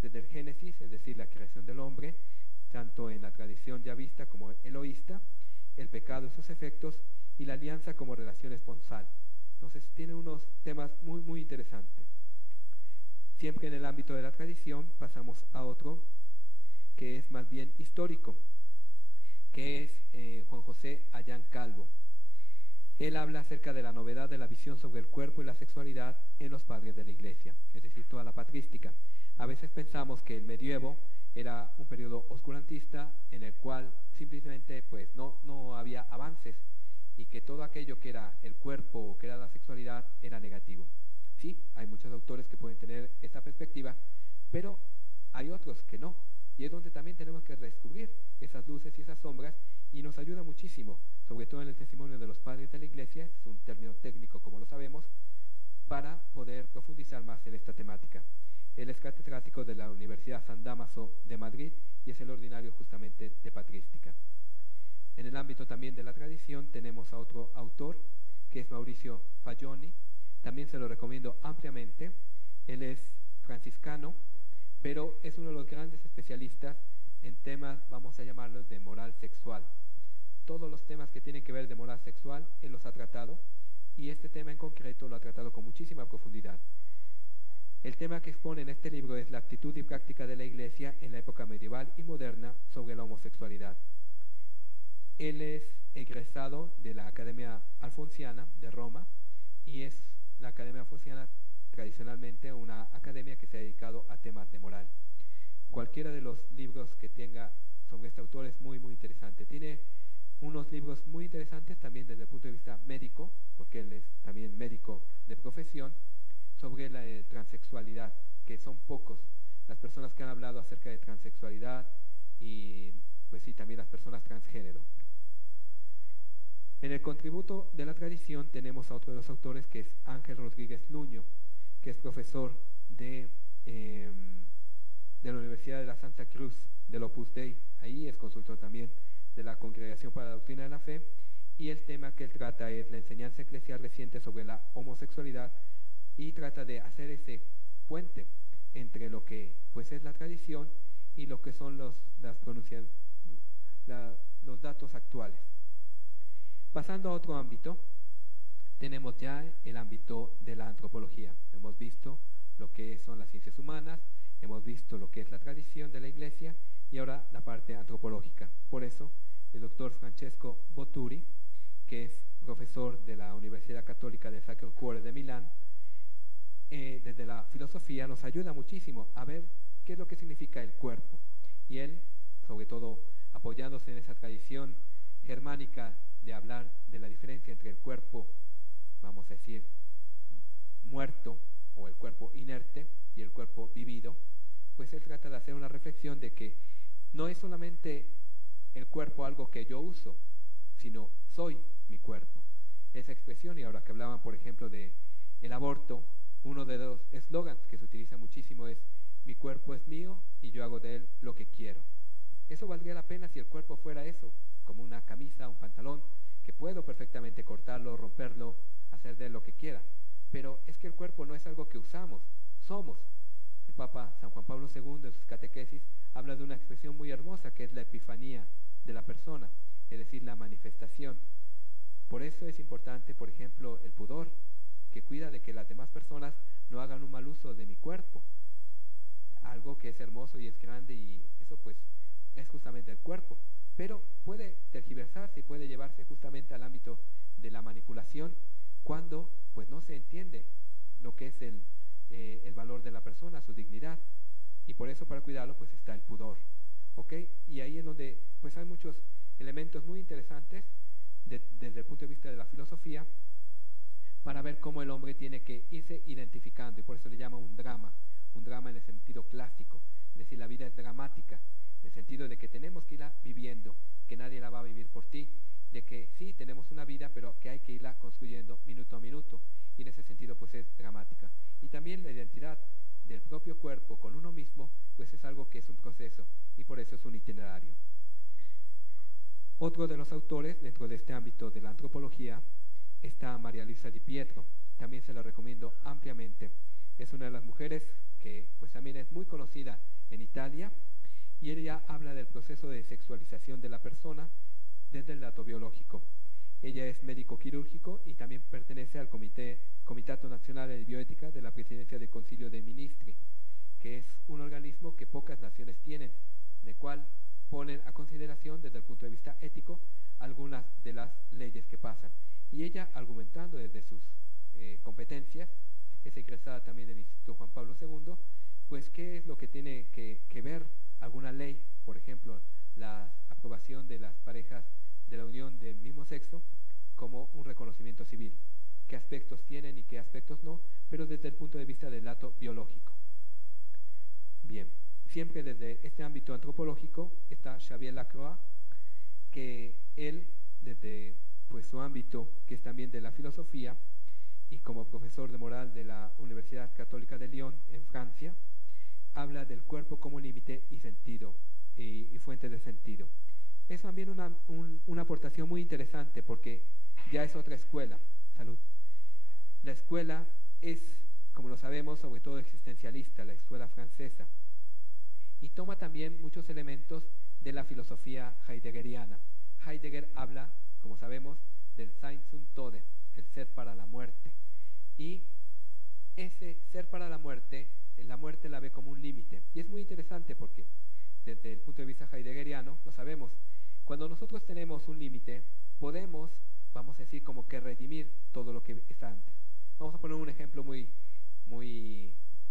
Desde el Génesis, es decir, la creación del hombre, tanto en la tradición yavista como eloísta, el pecado y sus efectos, y la alianza como relación esponsal. Entonces tiene unos temas muy interesantes. Siempre en el ámbito de la tradición pasamos a otro que es más bien histórico, que es Juan José Ayán Calvo. Él habla acerca de la novedad de la visión sobre el cuerpo y la sexualidad en los padres de la Iglesia, es decir, toda la patrística. A veces pensamos que el medievo era un periodo oscurantista en el cual simplemente pues no había avances y que todo aquello que era el cuerpo o que era la sexualidad era negativo. Sí, hay muchos autores que pueden tener esta perspectiva, pero hay otros que no, y es donde también tenemos que redescubrir esas luces y esas sombras, y nos ayuda muchísimo, sobre todo en el testimonio de los padres de la Iglesia, es un término técnico como lo sabemos, para poder profundizar más en esta temática. Él es catedrático de la Universidad San Dámaso de Madrid y es el ordinario justamente de patrística. En el ámbito también de la tradición tenemos a otro autor, que es Mauricio Falloni, también se lo recomiendo ampliamente. Él es franciscano, pero es uno de los grandes especialistas en temas, vamos a llamarlos, de moral sexual. Todos los temas que tienen que ver de moral sexual, él los ha tratado, y este tema en concreto lo ha tratado con muchísima profundidad. El tema que expone en este libro es la actitud y práctica de la Iglesia en la época medieval y moderna sobre la homosexualidad. Él es egresado de la Academia Alfonsiana de Roma, y es la Academia Alfonsiana tradicionalmente una academia que se ha dedicado a temas de moral. Cualquiera de los libros que tenga sobre este autor es muy interesante. Tiene unos libros muy interesantes también desde el punto de vista médico, porque él es también médico de profesión, sobre la transexualidad, que son pocos las personas que han hablado acerca de transexualidad y pues sí, también las personas transgénero. En el contributo de la tradición tenemos a otro de los autores, que es Ángel Rodríguez Nuño, que es profesor de la Universidad de la Santa Cruz del Opus Dei. Ahí es consultor también de la Congregación para la Doctrina de la Fe, y el tema que él trata es la enseñanza eclesial reciente sobre la homosexualidad, y trata de hacer ese puente entre lo que pues es la tradición y lo que son los datos actuales. Pasando a otro ámbito, tenemos ya el ámbito de la antropología. Hemos visto lo que son las ciencias humanas, hemos visto lo que es la tradición de la Iglesia y ahora la parte antropológica. Por eso el doctor Francesco Botturi, que es profesor de la Universidad Católica del Sacro Cuore de Milán, desde la filosofía nos ayuda muchísimo a ver qué es lo que significa el cuerpo. Y él, sobre todo apoyándose en esa tradición germánica de hablar de la diferencia entre el cuerpo, vamos a decir, muerto o el cuerpo inerte y el cuerpo vivido, pues él trata de hacer una reflexión de que no es solamente el cuerpo algo que yo uso, sino soy mi cuerpo. Esa expresión, y ahora que hablaban por ejemplo de el aborto, uno de los eslogans que se utiliza muchísimo es: mi cuerpo es mío y yo hago de él lo que quiero. Eso valdría la pena si el cuerpo fuera eso, como una camisa, un pantalón, que puedo perfectamente cortarlo, romperlo, hacer de él lo que quiera. Pero es que el cuerpo no es algo que usamos, somos. El Papa San Juan Pablo II en sus catequesis habla de una expresión muy hermosa que es la epifanía de la persona, es decir, la manifestación. Por eso es importante, por ejemplo, el pudor, que cuida de que las demás personas no hagan un mal uso de mi cuerpo, algo que es hermoso y es grande, y eso pues es justamente el cuerpo, pero puede tergiversarse y puede llevarse justamente al ámbito de la manipulación cuando pues no se entiende lo que es el valor de la persona, su dignidad, y por eso para cuidarlo pues está el pudor, ¿ok? Y ahí es donde pues hay muchos elementos muy interesantes desde el punto de vista de la filosofía para ver cómo el hombre tiene que irse identificando, y por eso le llama un drama en el sentido clásico, es decir, la vida es dramática, en el sentido de que tenemos que irla viviendo, que nadie la va a vivir por ti, de que sí, tenemos una vida, pero que hay que irla construyendo minuto a minuto, y en ese sentido pues es dramática. Y también la identidad del propio cuerpo con uno mismo, pues es algo que es un proceso, y por eso es un itinerario. Otro de los autores dentro de este ámbito de la antropología está María Luisa Di Pietro, también se la recomiendo ampliamente. Es una de las mujeres que pues también es muy conocida en Italia, y ella habla del proceso de sexualización de la persona desde el dato biológico. Ella es médico quirúrgico y también pertenece al Comitato Nazionale di Bioetica de la Presidencia del Concilio dei Ministri, que es un organismo que pocas naciones tienen, en el cual ponen a consideración desde el punto de vista ético algunas de las leyes que pasan. Y ella, argumentando desde sus competencias, es egresada también del Instituto Juan Pablo II, pues qué es lo que tiene que ver alguna ley, por ejemplo, la aprobación de las parejas de la unión del mismo sexo como un reconocimiento civil, qué aspectos tienen y qué aspectos no, pero desde el punto de vista del dato biológico. Bien, siempre desde este ámbito antropológico está Xavier Lacroix, que él, desde pues su ámbito, que es también de la filosofía, y como profesor de moral de la Universidad Católica de Lyon en Francia, habla del cuerpo como límite y sentido, y fuente de sentido. Es también una aportación muy interesante, porque ya es otra escuela. Salud. La escuela es, como lo sabemos, sobre todo existencialista, la escuela francesa, y toma también muchos elementos de la filosofía heideggeriana. Heidegger habla, como sabemos, del Sein zum Tode, el ser para la muerte, y ese ser para la muerte la ve como un límite, y es muy interesante porque desde el punto de vista heideggeriano lo sabemos. Cuando nosotros tenemos un límite, podemos, vamos a decir, como que redimir todo lo que está antes. Vamos a poner un ejemplo muy,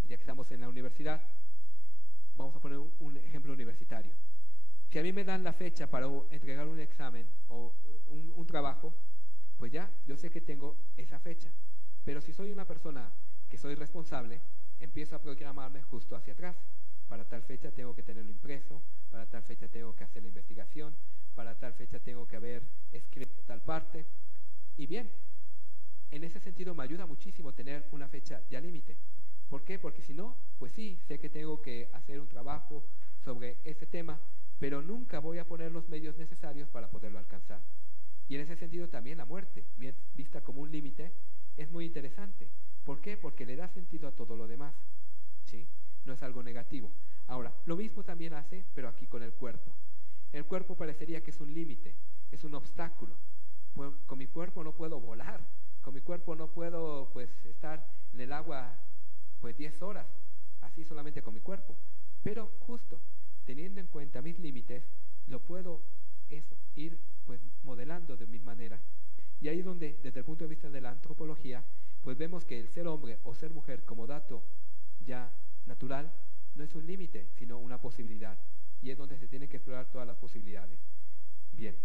ya que estamos en la universidad, vamos a poner un ejemplo universitario. Si a mí me dan la fecha para entregar un examen o un trabajo, pues ya, yo sé que tengo esa fecha. Pero si soy una persona que soy responsable, empiezo a programarme justo hacia atrás. Para tal fecha tengo que tenerlo impreso, para tal fecha tengo que hacer la investigación, para tal fecha tengo que haber escrito tal parte. Y bien, en ese sentido me ayuda muchísimo tener una fecha ya límite. ¿Por qué? Porque si no, pues sí, sé que tengo que hacer un trabajo sobre ese tema, pero nunca voy a poner los medios necesarios para poderlo alcanzar. Y en ese sentido también la muerte, bien vista como un límite, es muy interesante. ¿Por qué? Porque le da sentido a todo lo demás, ¿sí? No es algo negativo. Ahora, lo mismo también hace, pero aquí con el cuerpo. El cuerpo parecería que es un límite, es un obstáculo. Pues, con mi cuerpo no puedo volar, con mi cuerpo no puedo pues estar en el agua pues 10 horas, así solamente con mi cuerpo. Pero justo, teniendo en cuenta mis límites, lo puedo ir pues modelando de mil maneras. Y ahí es donde, desde el punto de vista de la antropología, pues vemos que el ser hombre o ser mujer como dato ya natural no es un límite, sino una posibilidad. Y es donde se tienen que explorar todas las posibilidades. Bien,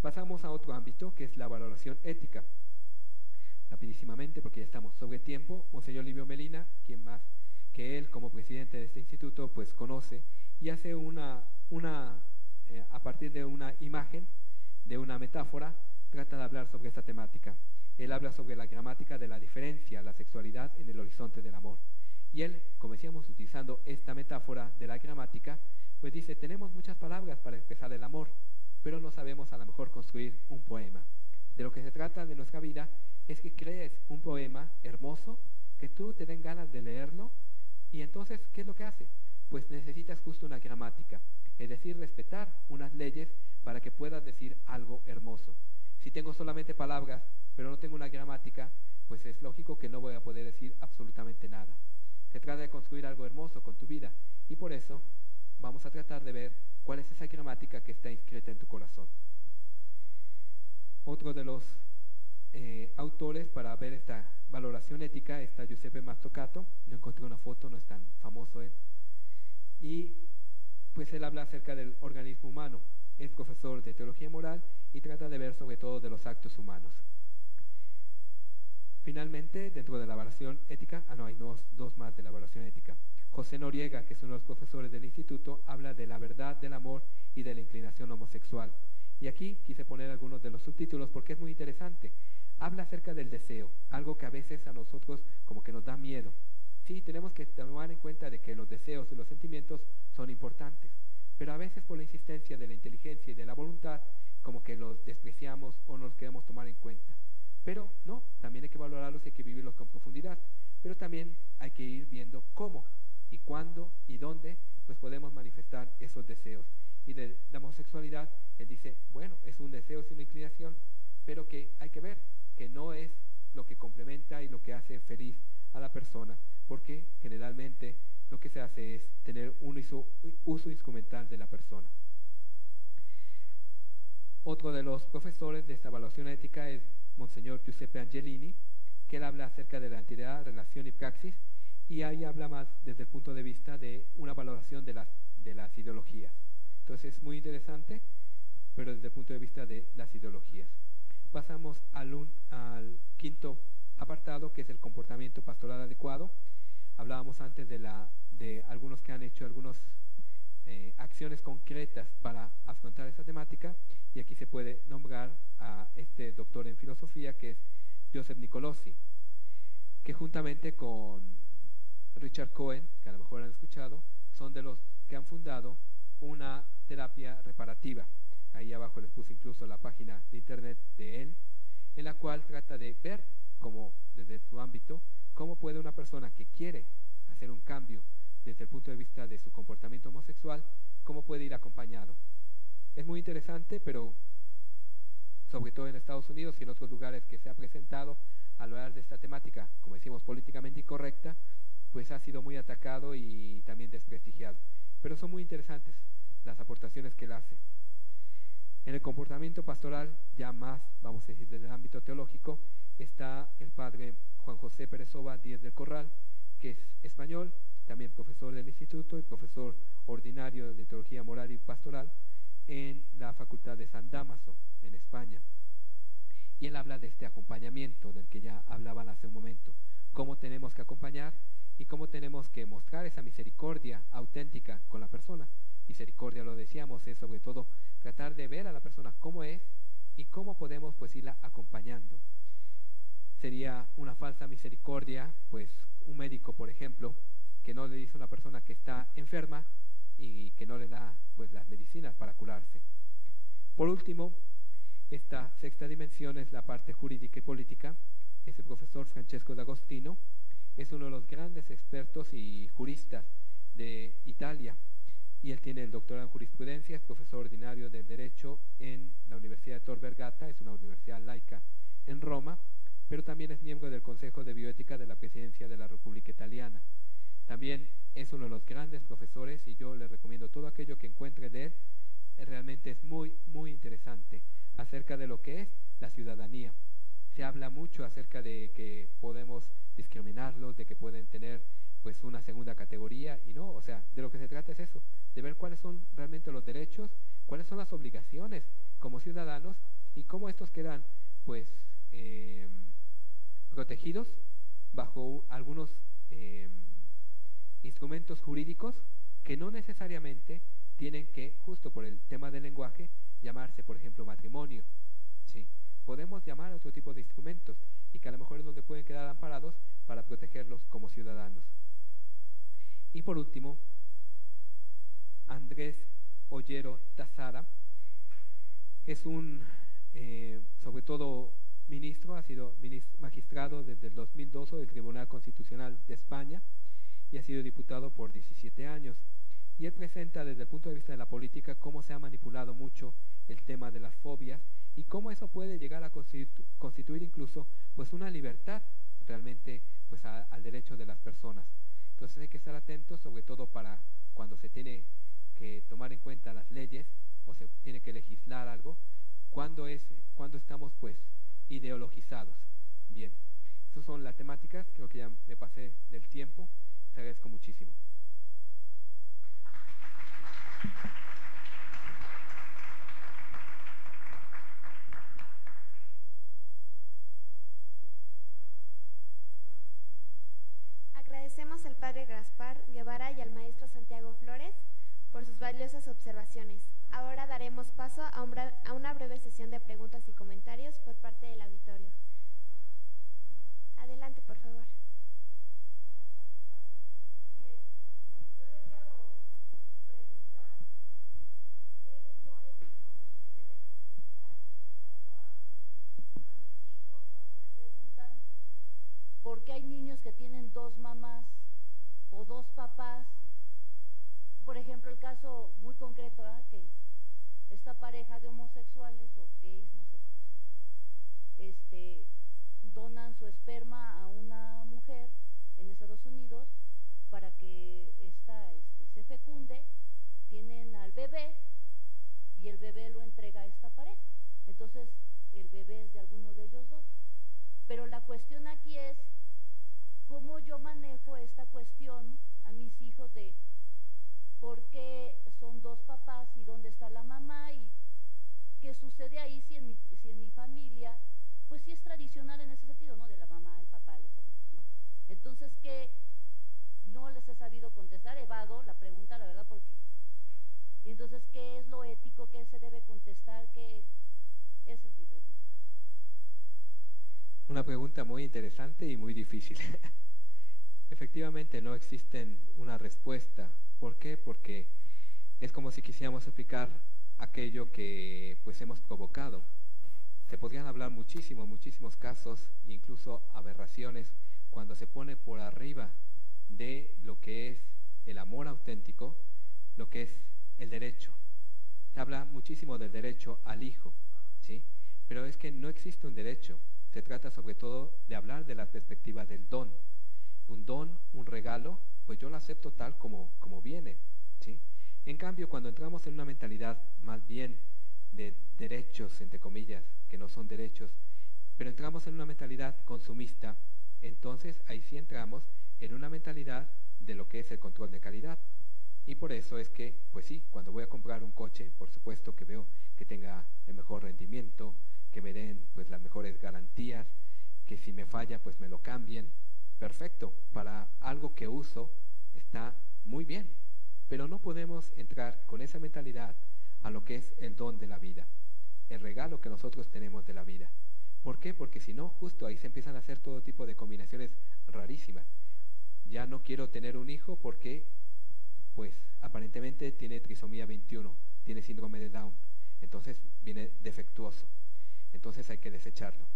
pasamos a otro ámbito, que es la valoración ética. Rapidísimamente, porque ya estamos sobre tiempo, Monseñor Livio Melina, quien más que él como presidente de este instituto, pues conoce y hace a partir de una imagen, de una metáfora, trata de hablar sobre esta temática. Él habla sobre la gramática de la diferencia, la sexualidad en el horizonte del amor. Y él, como decíamos, utilizando esta metáfora de la gramática, pues dice, tenemos muchas palabras para expresar el amor, pero no sabemos a lo mejor construir un poema. De lo que se trata de nuestra vida es que crees un poema hermoso, que tú te den ganas de leerlo, y entonces, ¿qué es lo que hace? Pues necesitas justo una gramática, es decir, respetar unas leyes para que puedas decir algo hermoso. Si tengo solamente palabras, pero no tengo una gramática, pues es lógico que no voy a poder decir absolutamente nada. Se trata de construir algo hermoso con tu vida, y por eso vamos a tratar de ver cuál es esa gramática que está inscrita en tu corazón. Otro de los autores para ver esta valoración ética está Giuseppe Mazzucato. No encontré una foto, no es tan famoso él. Y pues él habla acerca del organismo humano. Es profesor de teología moral y trata de ver sobre todo de los actos humanos. Finalmente, dentro de la evaluación ética, hay dos más de la evaluación ética. José Noriega, que es uno de los profesores del instituto, habla de la verdad del amor y de la inclinación homosexual. Y aquí quise poner algunos de los subtítulos porque es muy interesante. Habla acerca del deseo, algo que a veces a nosotros como que nos da miedo. Sí, tenemos que tomar en cuenta de que los deseos y los sentimientos son importantes, pero a veces por la insistencia de la inteligencia y de la voluntad, como que los despreciamos o no los queremos tomar en cuenta. Pero no, también hay que valorarlos y hay que vivirlos con profundidad, pero también hay que ir viendo cómo y cuándo y dónde pues podemos manifestar esos deseos. Y de la homosexualidad, él dice, bueno, es un deseo, es una inclinación, pero que hay que ver que no es lo que complementa y lo que hace feliz a la persona, porque generalmente lo que se hace es tener un uso instrumental de la persona. Otro de los profesores de esta evaluación ética es Monseñor Giuseppe Angelini, que él habla acerca de la entidad, relación y praxis, y ahí habla más desde el punto de vista de una valoración de las ideologías. Entonces es muy interesante, pero desde el punto de vista de las ideologías. Pasamos al quinto apartado, que es el comportamiento pastoral adecuado. Hablábamos antes de algunos que han hecho algunas acciones concretas para afrontar esta temática, y aquí se puede nombrar a este doctor en filosofía que es Joseph Nicolosi, que juntamente con Richard Cohen, que a lo mejor han escuchado, son de los que han fundado una terapia reparativa. Ahí abajo les puse incluso la página de internet de él, en la cual trata de ver cómo, desde su ámbito, cómo puede una persona que quiere hacer un cambio desde el punto de vista de su comportamiento homosexual, cómo puede ir acompañado. Es muy interesante, pero sobre todo en Estados Unidos y en otros lugares que se ha presentado a hablar de esta temática, como decimos, políticamente incorrecta, pues ha sido muy atacado y también desprestigiado. Pero son muy interesantes las aportaciones que él hace. En el comportamiento pastoral, ya más, vamos a decir, desde el ámbito teológico, está el padre Juan José Perezova Díez del Corral, que es español, también profesor del instituto y profesor ordinario de teología moral y pastoral en la Facultad de San Dámaso, en España. Y él habla de este acompañamiento del que ya hablaban hace un momento, cómo tenemos que acompañar y cómo tenemos que mostrar esa misericordia auténtica con la persona. Misericordia, lo decíamos, es sobre todo tratar de ver a la persona cómo es y cómo podemos pues irla acompañando. Sería una falsa misericordia, pues un médico, por ejemplo, que no le dice a una persona que está enferma y que no le da pues las medicinas para curarse. Por último, esta sexta dimensión es la parte jurídica y política. Ese profesor Francesco D'Agostino es uno de los grandes expertos y juristas de Italia, y él tiene el doctorado en jurisprudencia, es profesor ordinario del derecho en la Universidad de Tor Vergata, es una universidad laica en Roma, pero también es miembro del Consejo de Bioética de la Presidencia de la República Italiana. También es uno de los grandes profesores y yo le recomiendo todo aquello que encuentre de él. Realmente es muy, muy interesante acerca de lo que es la ciudadanía. Se habla mucho acerca de que podemos discriminarlos, de que pueden tener pues una segunda categoría, y no, o sea, de lo que se trata es eso, de ver cuáles son realmente los derechos, cuáles son las obligaciones como ciudadanos y cómo estos quedan pues protegidos bajo algunos instrumentos jurídicos que no necesariamente tienen que, justo por el tema del lenguaje, llamarse, por ejemplo, matrimonio, ¿sí? podemos llamar a otro tipo de instrumentos y que a lo mejor es donde pueden quedar amparados para protegerlos como ciudadanos. Y por último, Andrés Ollero Tazara es un, sobre todo, ministro, ha sido magistrado desde el 2012 del Tribunal Constitucional de España y ha sido diputado por 17 años. Y él presenta desde el punto de vista de la política cómo se ha manipulado mucho el tema de las fobias y cómo eso puede llegar a constituir incluso pues una libertad realmente pues al derecho de las personas. Entonces hay que estar atentos, sobre todo para cuando se tiene que tomar en cuenta las leyes o se tiene que legislar algo, cuando estamos pues ideologizados. Bien, esas son las temáticas, creo que ya me pasé del tiempo, les agradezco muchísimo. Agradecemos al padre Gaspar Guevara y al maestro Santiago Flores por sus valiosas observaciones. Ahora daremos paso a una breve sesión de preguntas y comentarios por parte del auditorio. Adelante, por favor. Porque hay niños que tienen dos mamás o dos papás. Por ejemplo, el caso muy concreto, ¿eh? Que esta pareja de homosexuales o gays, no sé cómo se llama, donan su esperma a una mujer en Estados Unidos para que ésta se fecunde, tienen al bebé y el bebé lo entrega a esta pareja. Entonces, el bebé es de alguno de ellos dos. Pero la cuestión aquí es cómo yo manejo esta cuestión a mis hijos de por qué son dos papás y dónde está la mamá y qué sucede ahí si en mi familia, pues sí es tradicional en ese sentido, ¿no? De la mamá, el papá, los abuelos, ¿no? Entonces, que no les he sabido contestar, evado la pregunta, la verdad, porque... Y entonces, ¿qué es lo ético? ¿Qué se debe contestar? Esa es mi pregunta. Una pregunta muy interesante y muy difícil. Efectivamente no existen una respuesta. ¿Por qué? Porque es como si quisiéramos explicar aquello que pues hemos provocado. Se podrían hablar muchísimos casos, incluso aberraciones, cuando se pone por arriba de lo que es el amor auténtico, lo que es el derecho. Se habla muchísimo del derecho al hijo, ¿sí? Pero es que no existe un derecho. Se trata sobre todo de hablar de la perspectiva del don. Un don, un regalo, pues yo lo acepto tal como viene, ¿sí? En cambio, cuando entramos en una mentalidad más bien de derechos, entre comillas, que no son derechos, pero entramos en una mentalidad consumista, entonces ahí sí entramos en una mentalidad de lo que es el control de calidad. Y por eso es que, pues sí, cuando voy a comprar un coche, por supuesto que veo que tenga el mejor rendimiento, que me den pues las mejores garantías, que si me falla pues me lo cambien. Perfecto, para algo que uso está muy bien, pero no podemos entrar con esa mentalidad a lo que es el don de la vida, el regalo que nosotros tenemos de la vida. ¿Por qué? Porque si no, justo ahí se empiezan a hacer todo tipo de combinaciones rarísimas. Ya no quiero tener un hijo porque pues aparentemente tiene trisomía 21, tiene síndrome de Down, entonces viene defectuoso, entonces hay que desecharlo.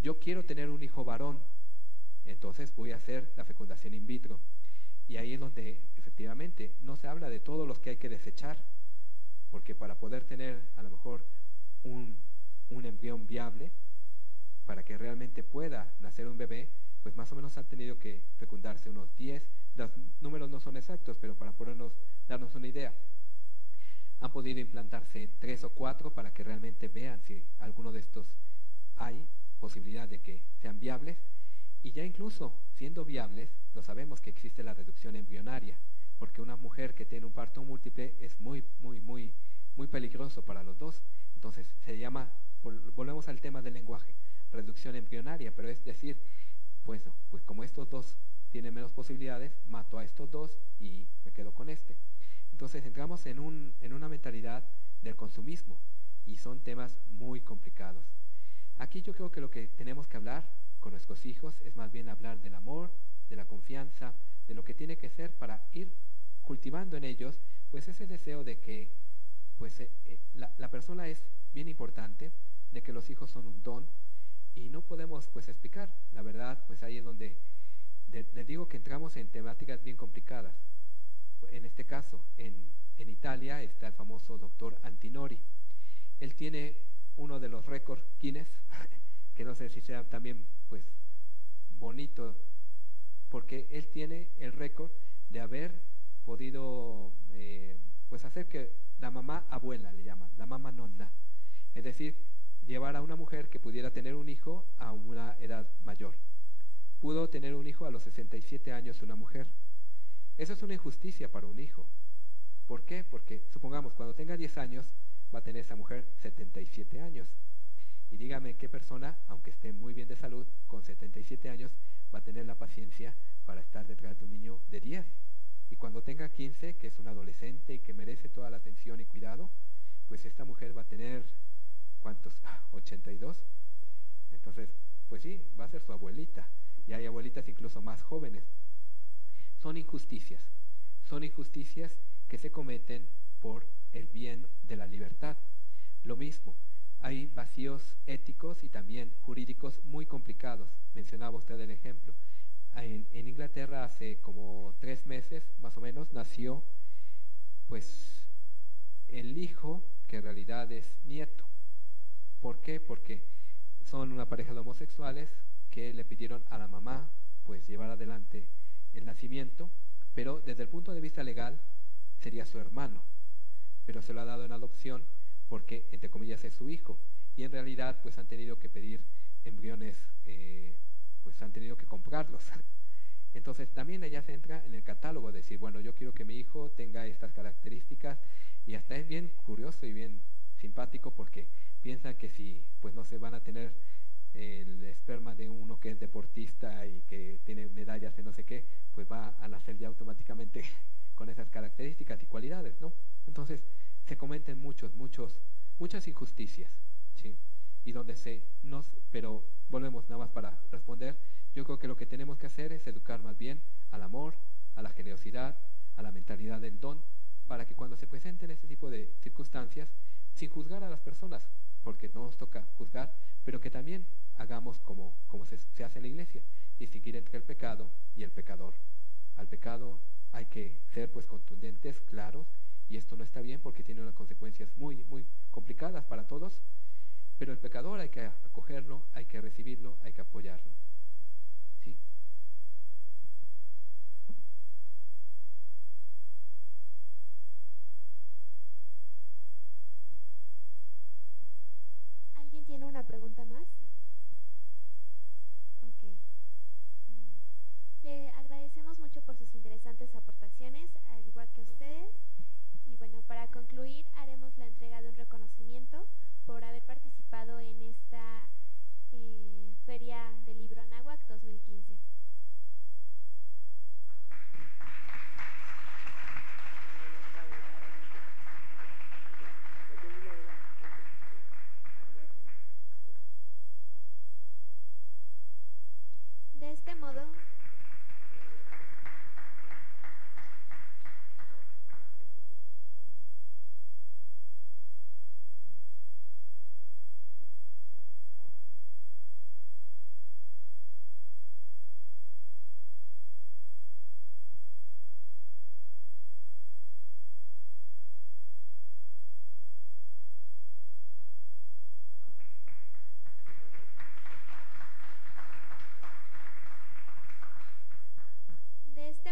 Yo quiero tener un hijo varón, entonces voy a hacer la fecundación in vitro. Y ahí es donde efectivamente no se habla de todos los que hay que desechar, porque para poder tener a lo mejor un embrión viable, para que realmente pueda nacer un bebé, pues más o menos han tenido que fecundarse unos 10, los números no son exactos, pero para darnos una idea, han podido implantarse 3 o 4 para que realmente vean si alguno de estos hay posibilidad de que sean viables. Y ya incluso siendo viables, lo sabemos que existe la reducción embrionaria, porque una mujer que tiene un parto múltiple es muy peligroso para los dos. Entonces se llama, volvemos al tema del lenguaje, reducción embrionaria, pero es decir, pues como estos dos tienen menos posibilidades, mato a estos dos y me quedo con este. Entonces entramos en una mentalidad del consumismo y son temas muy complicados. Aquí yo creo que lo que tenemos que hablar con nuestros hijos es más bien hablar del amor, de la confianza, de lo que tiene que ser para ir cultivando en ellos pues ese deseo de que pues la persona es bien importante, de que los hijos son un don y no podemos pues explicar. La verdad, pues ahí es donde les digo que entramos en temáticas bien complicadas. En este caso, en Italia está el famoso doctor Antinori. Él tiene uno de los récords Guinness, que no sé si sea también pues bonito, porque él tiene el récord de haber podido pues hacer que la mamá abuela, le llaman, la mamá nonna, es decir, llevar a una mujer que pudiera tener un hijo a una edad mayor. Pudo tener un hijo a los 67 años una mujer. Eso es una injusticia para un hijo. ¿Por qué? Porque supongamos cuando tenga 10 años va a tener esa mujer 77 años. Y dígame qué persona, aunque esté muy bien de salud, con 77 años va a tener la paciencia para estar detrás de un niño de 10. Y cuando tenga 15, que es un adolescente y que merece toda la atención y cuidado, pues esta mujer va a tener, ¿cuántos? 82. Entonces, pues sí, va a ser su abuelita. Y hay abuelitas incluso más jóvenes. Son injusticias que se cometen por el bien de la libertad. Lo mismo, hay vacíos éticos y también jurídicos muy complicados. Mencionaba usted el ejemplo. En Inglaterra hace como 3 meses, más o menos, nació pues el hijo que en realidad es nieto. ¿Por qué? Porque son una pareja de homosexuales que le pidieron a la mamá pues llevar adelante el nacimiento, pero desde el punto de vista legal sería su hermano, pero se lo ha dado en adopción porque entre comillas es su hijo, y en realidad pues han tenido que pedir embriones, pues han tenido que comprarlos. Entonces también ella se entra en el catálogo de decir, bueno, yo quiero que mi hijo tenga estas características, y hasta es bien curioso y bien simpático porque piensan que si pues no se van a tener el esperma de uno que es deportista y que tiene medallas de no sé qué, pues va a nacer ya automáticamente con esas características y cualidades, ¿no? Entonces se cometen muchas injusticias, ¿sí? Y donde pero volvemos nada más para responder, yo creo que lo que tenemos que hacer es educar más bien al amor, a la generosidad, a la mentalidad del don, para que cuando se presenten este tipo de circunstancias, sin juzgar a las personas, porque no nos toca juzgar, pero que también hagamos como se hace en la iglesia, distinguir entre el pecado y el pecador. Al pecado hay que ser pues contundentes, claros, y esto no está bien porque tiene unas consecuencias muy complicadas para todos, pero el pecador hay que acogerlo, hay que recibirlo, hay que apoyarlo. ¿Sí? ¿Alguien tiene una pregunta más? Ok. Le agradecemos mucho por sus interesantes aportaciones, al igual que a ustedes. Y bueno, para concluir, haremos la entrega de un reconocimiento por haber participado en esta Feria del Libro Anáhuac 2015. De este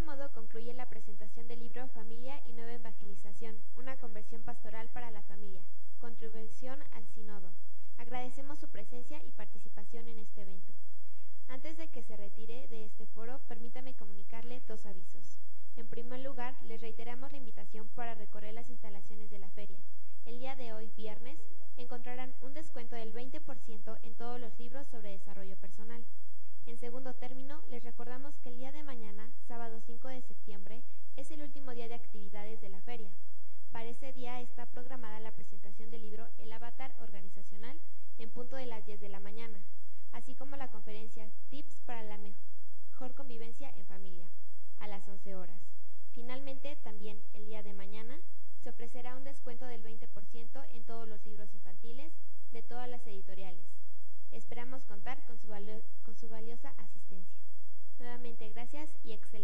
modo, concluye la presentación del libro Familia y Nueva Evangelización, una conversión pastoral para la familia, contribución al sínodo. Agradecemos su presencia y participación en este evento. Antes de que se retire de este foro, permítame comunicarle 2 avisos. En primer lugar, les reiteramos la invitación para recorrer las instalaciones de la feria. El día de hoy, viernes, encontrarán un descuento del 20% en todos los libros sobre desarrollo personal. En segundo término, les recordamos que el día de mañana, sábado 5 de septiembre, es el último día de actividades de la feria. Para ese día está programada la presentación del libro El Avatar Organizacional en punto punto de las 10 de la mañana, así como la conferencia Tips para la mejor convivencia en familia, a las 11 horas. Finalmente, también el día de mañana, se ofrecerá un descuento del 20% en todos los libros infantiles de todas las editoriales. Esperamos contar con su valiosa asistencia. Nuevamente, gracias y excelente.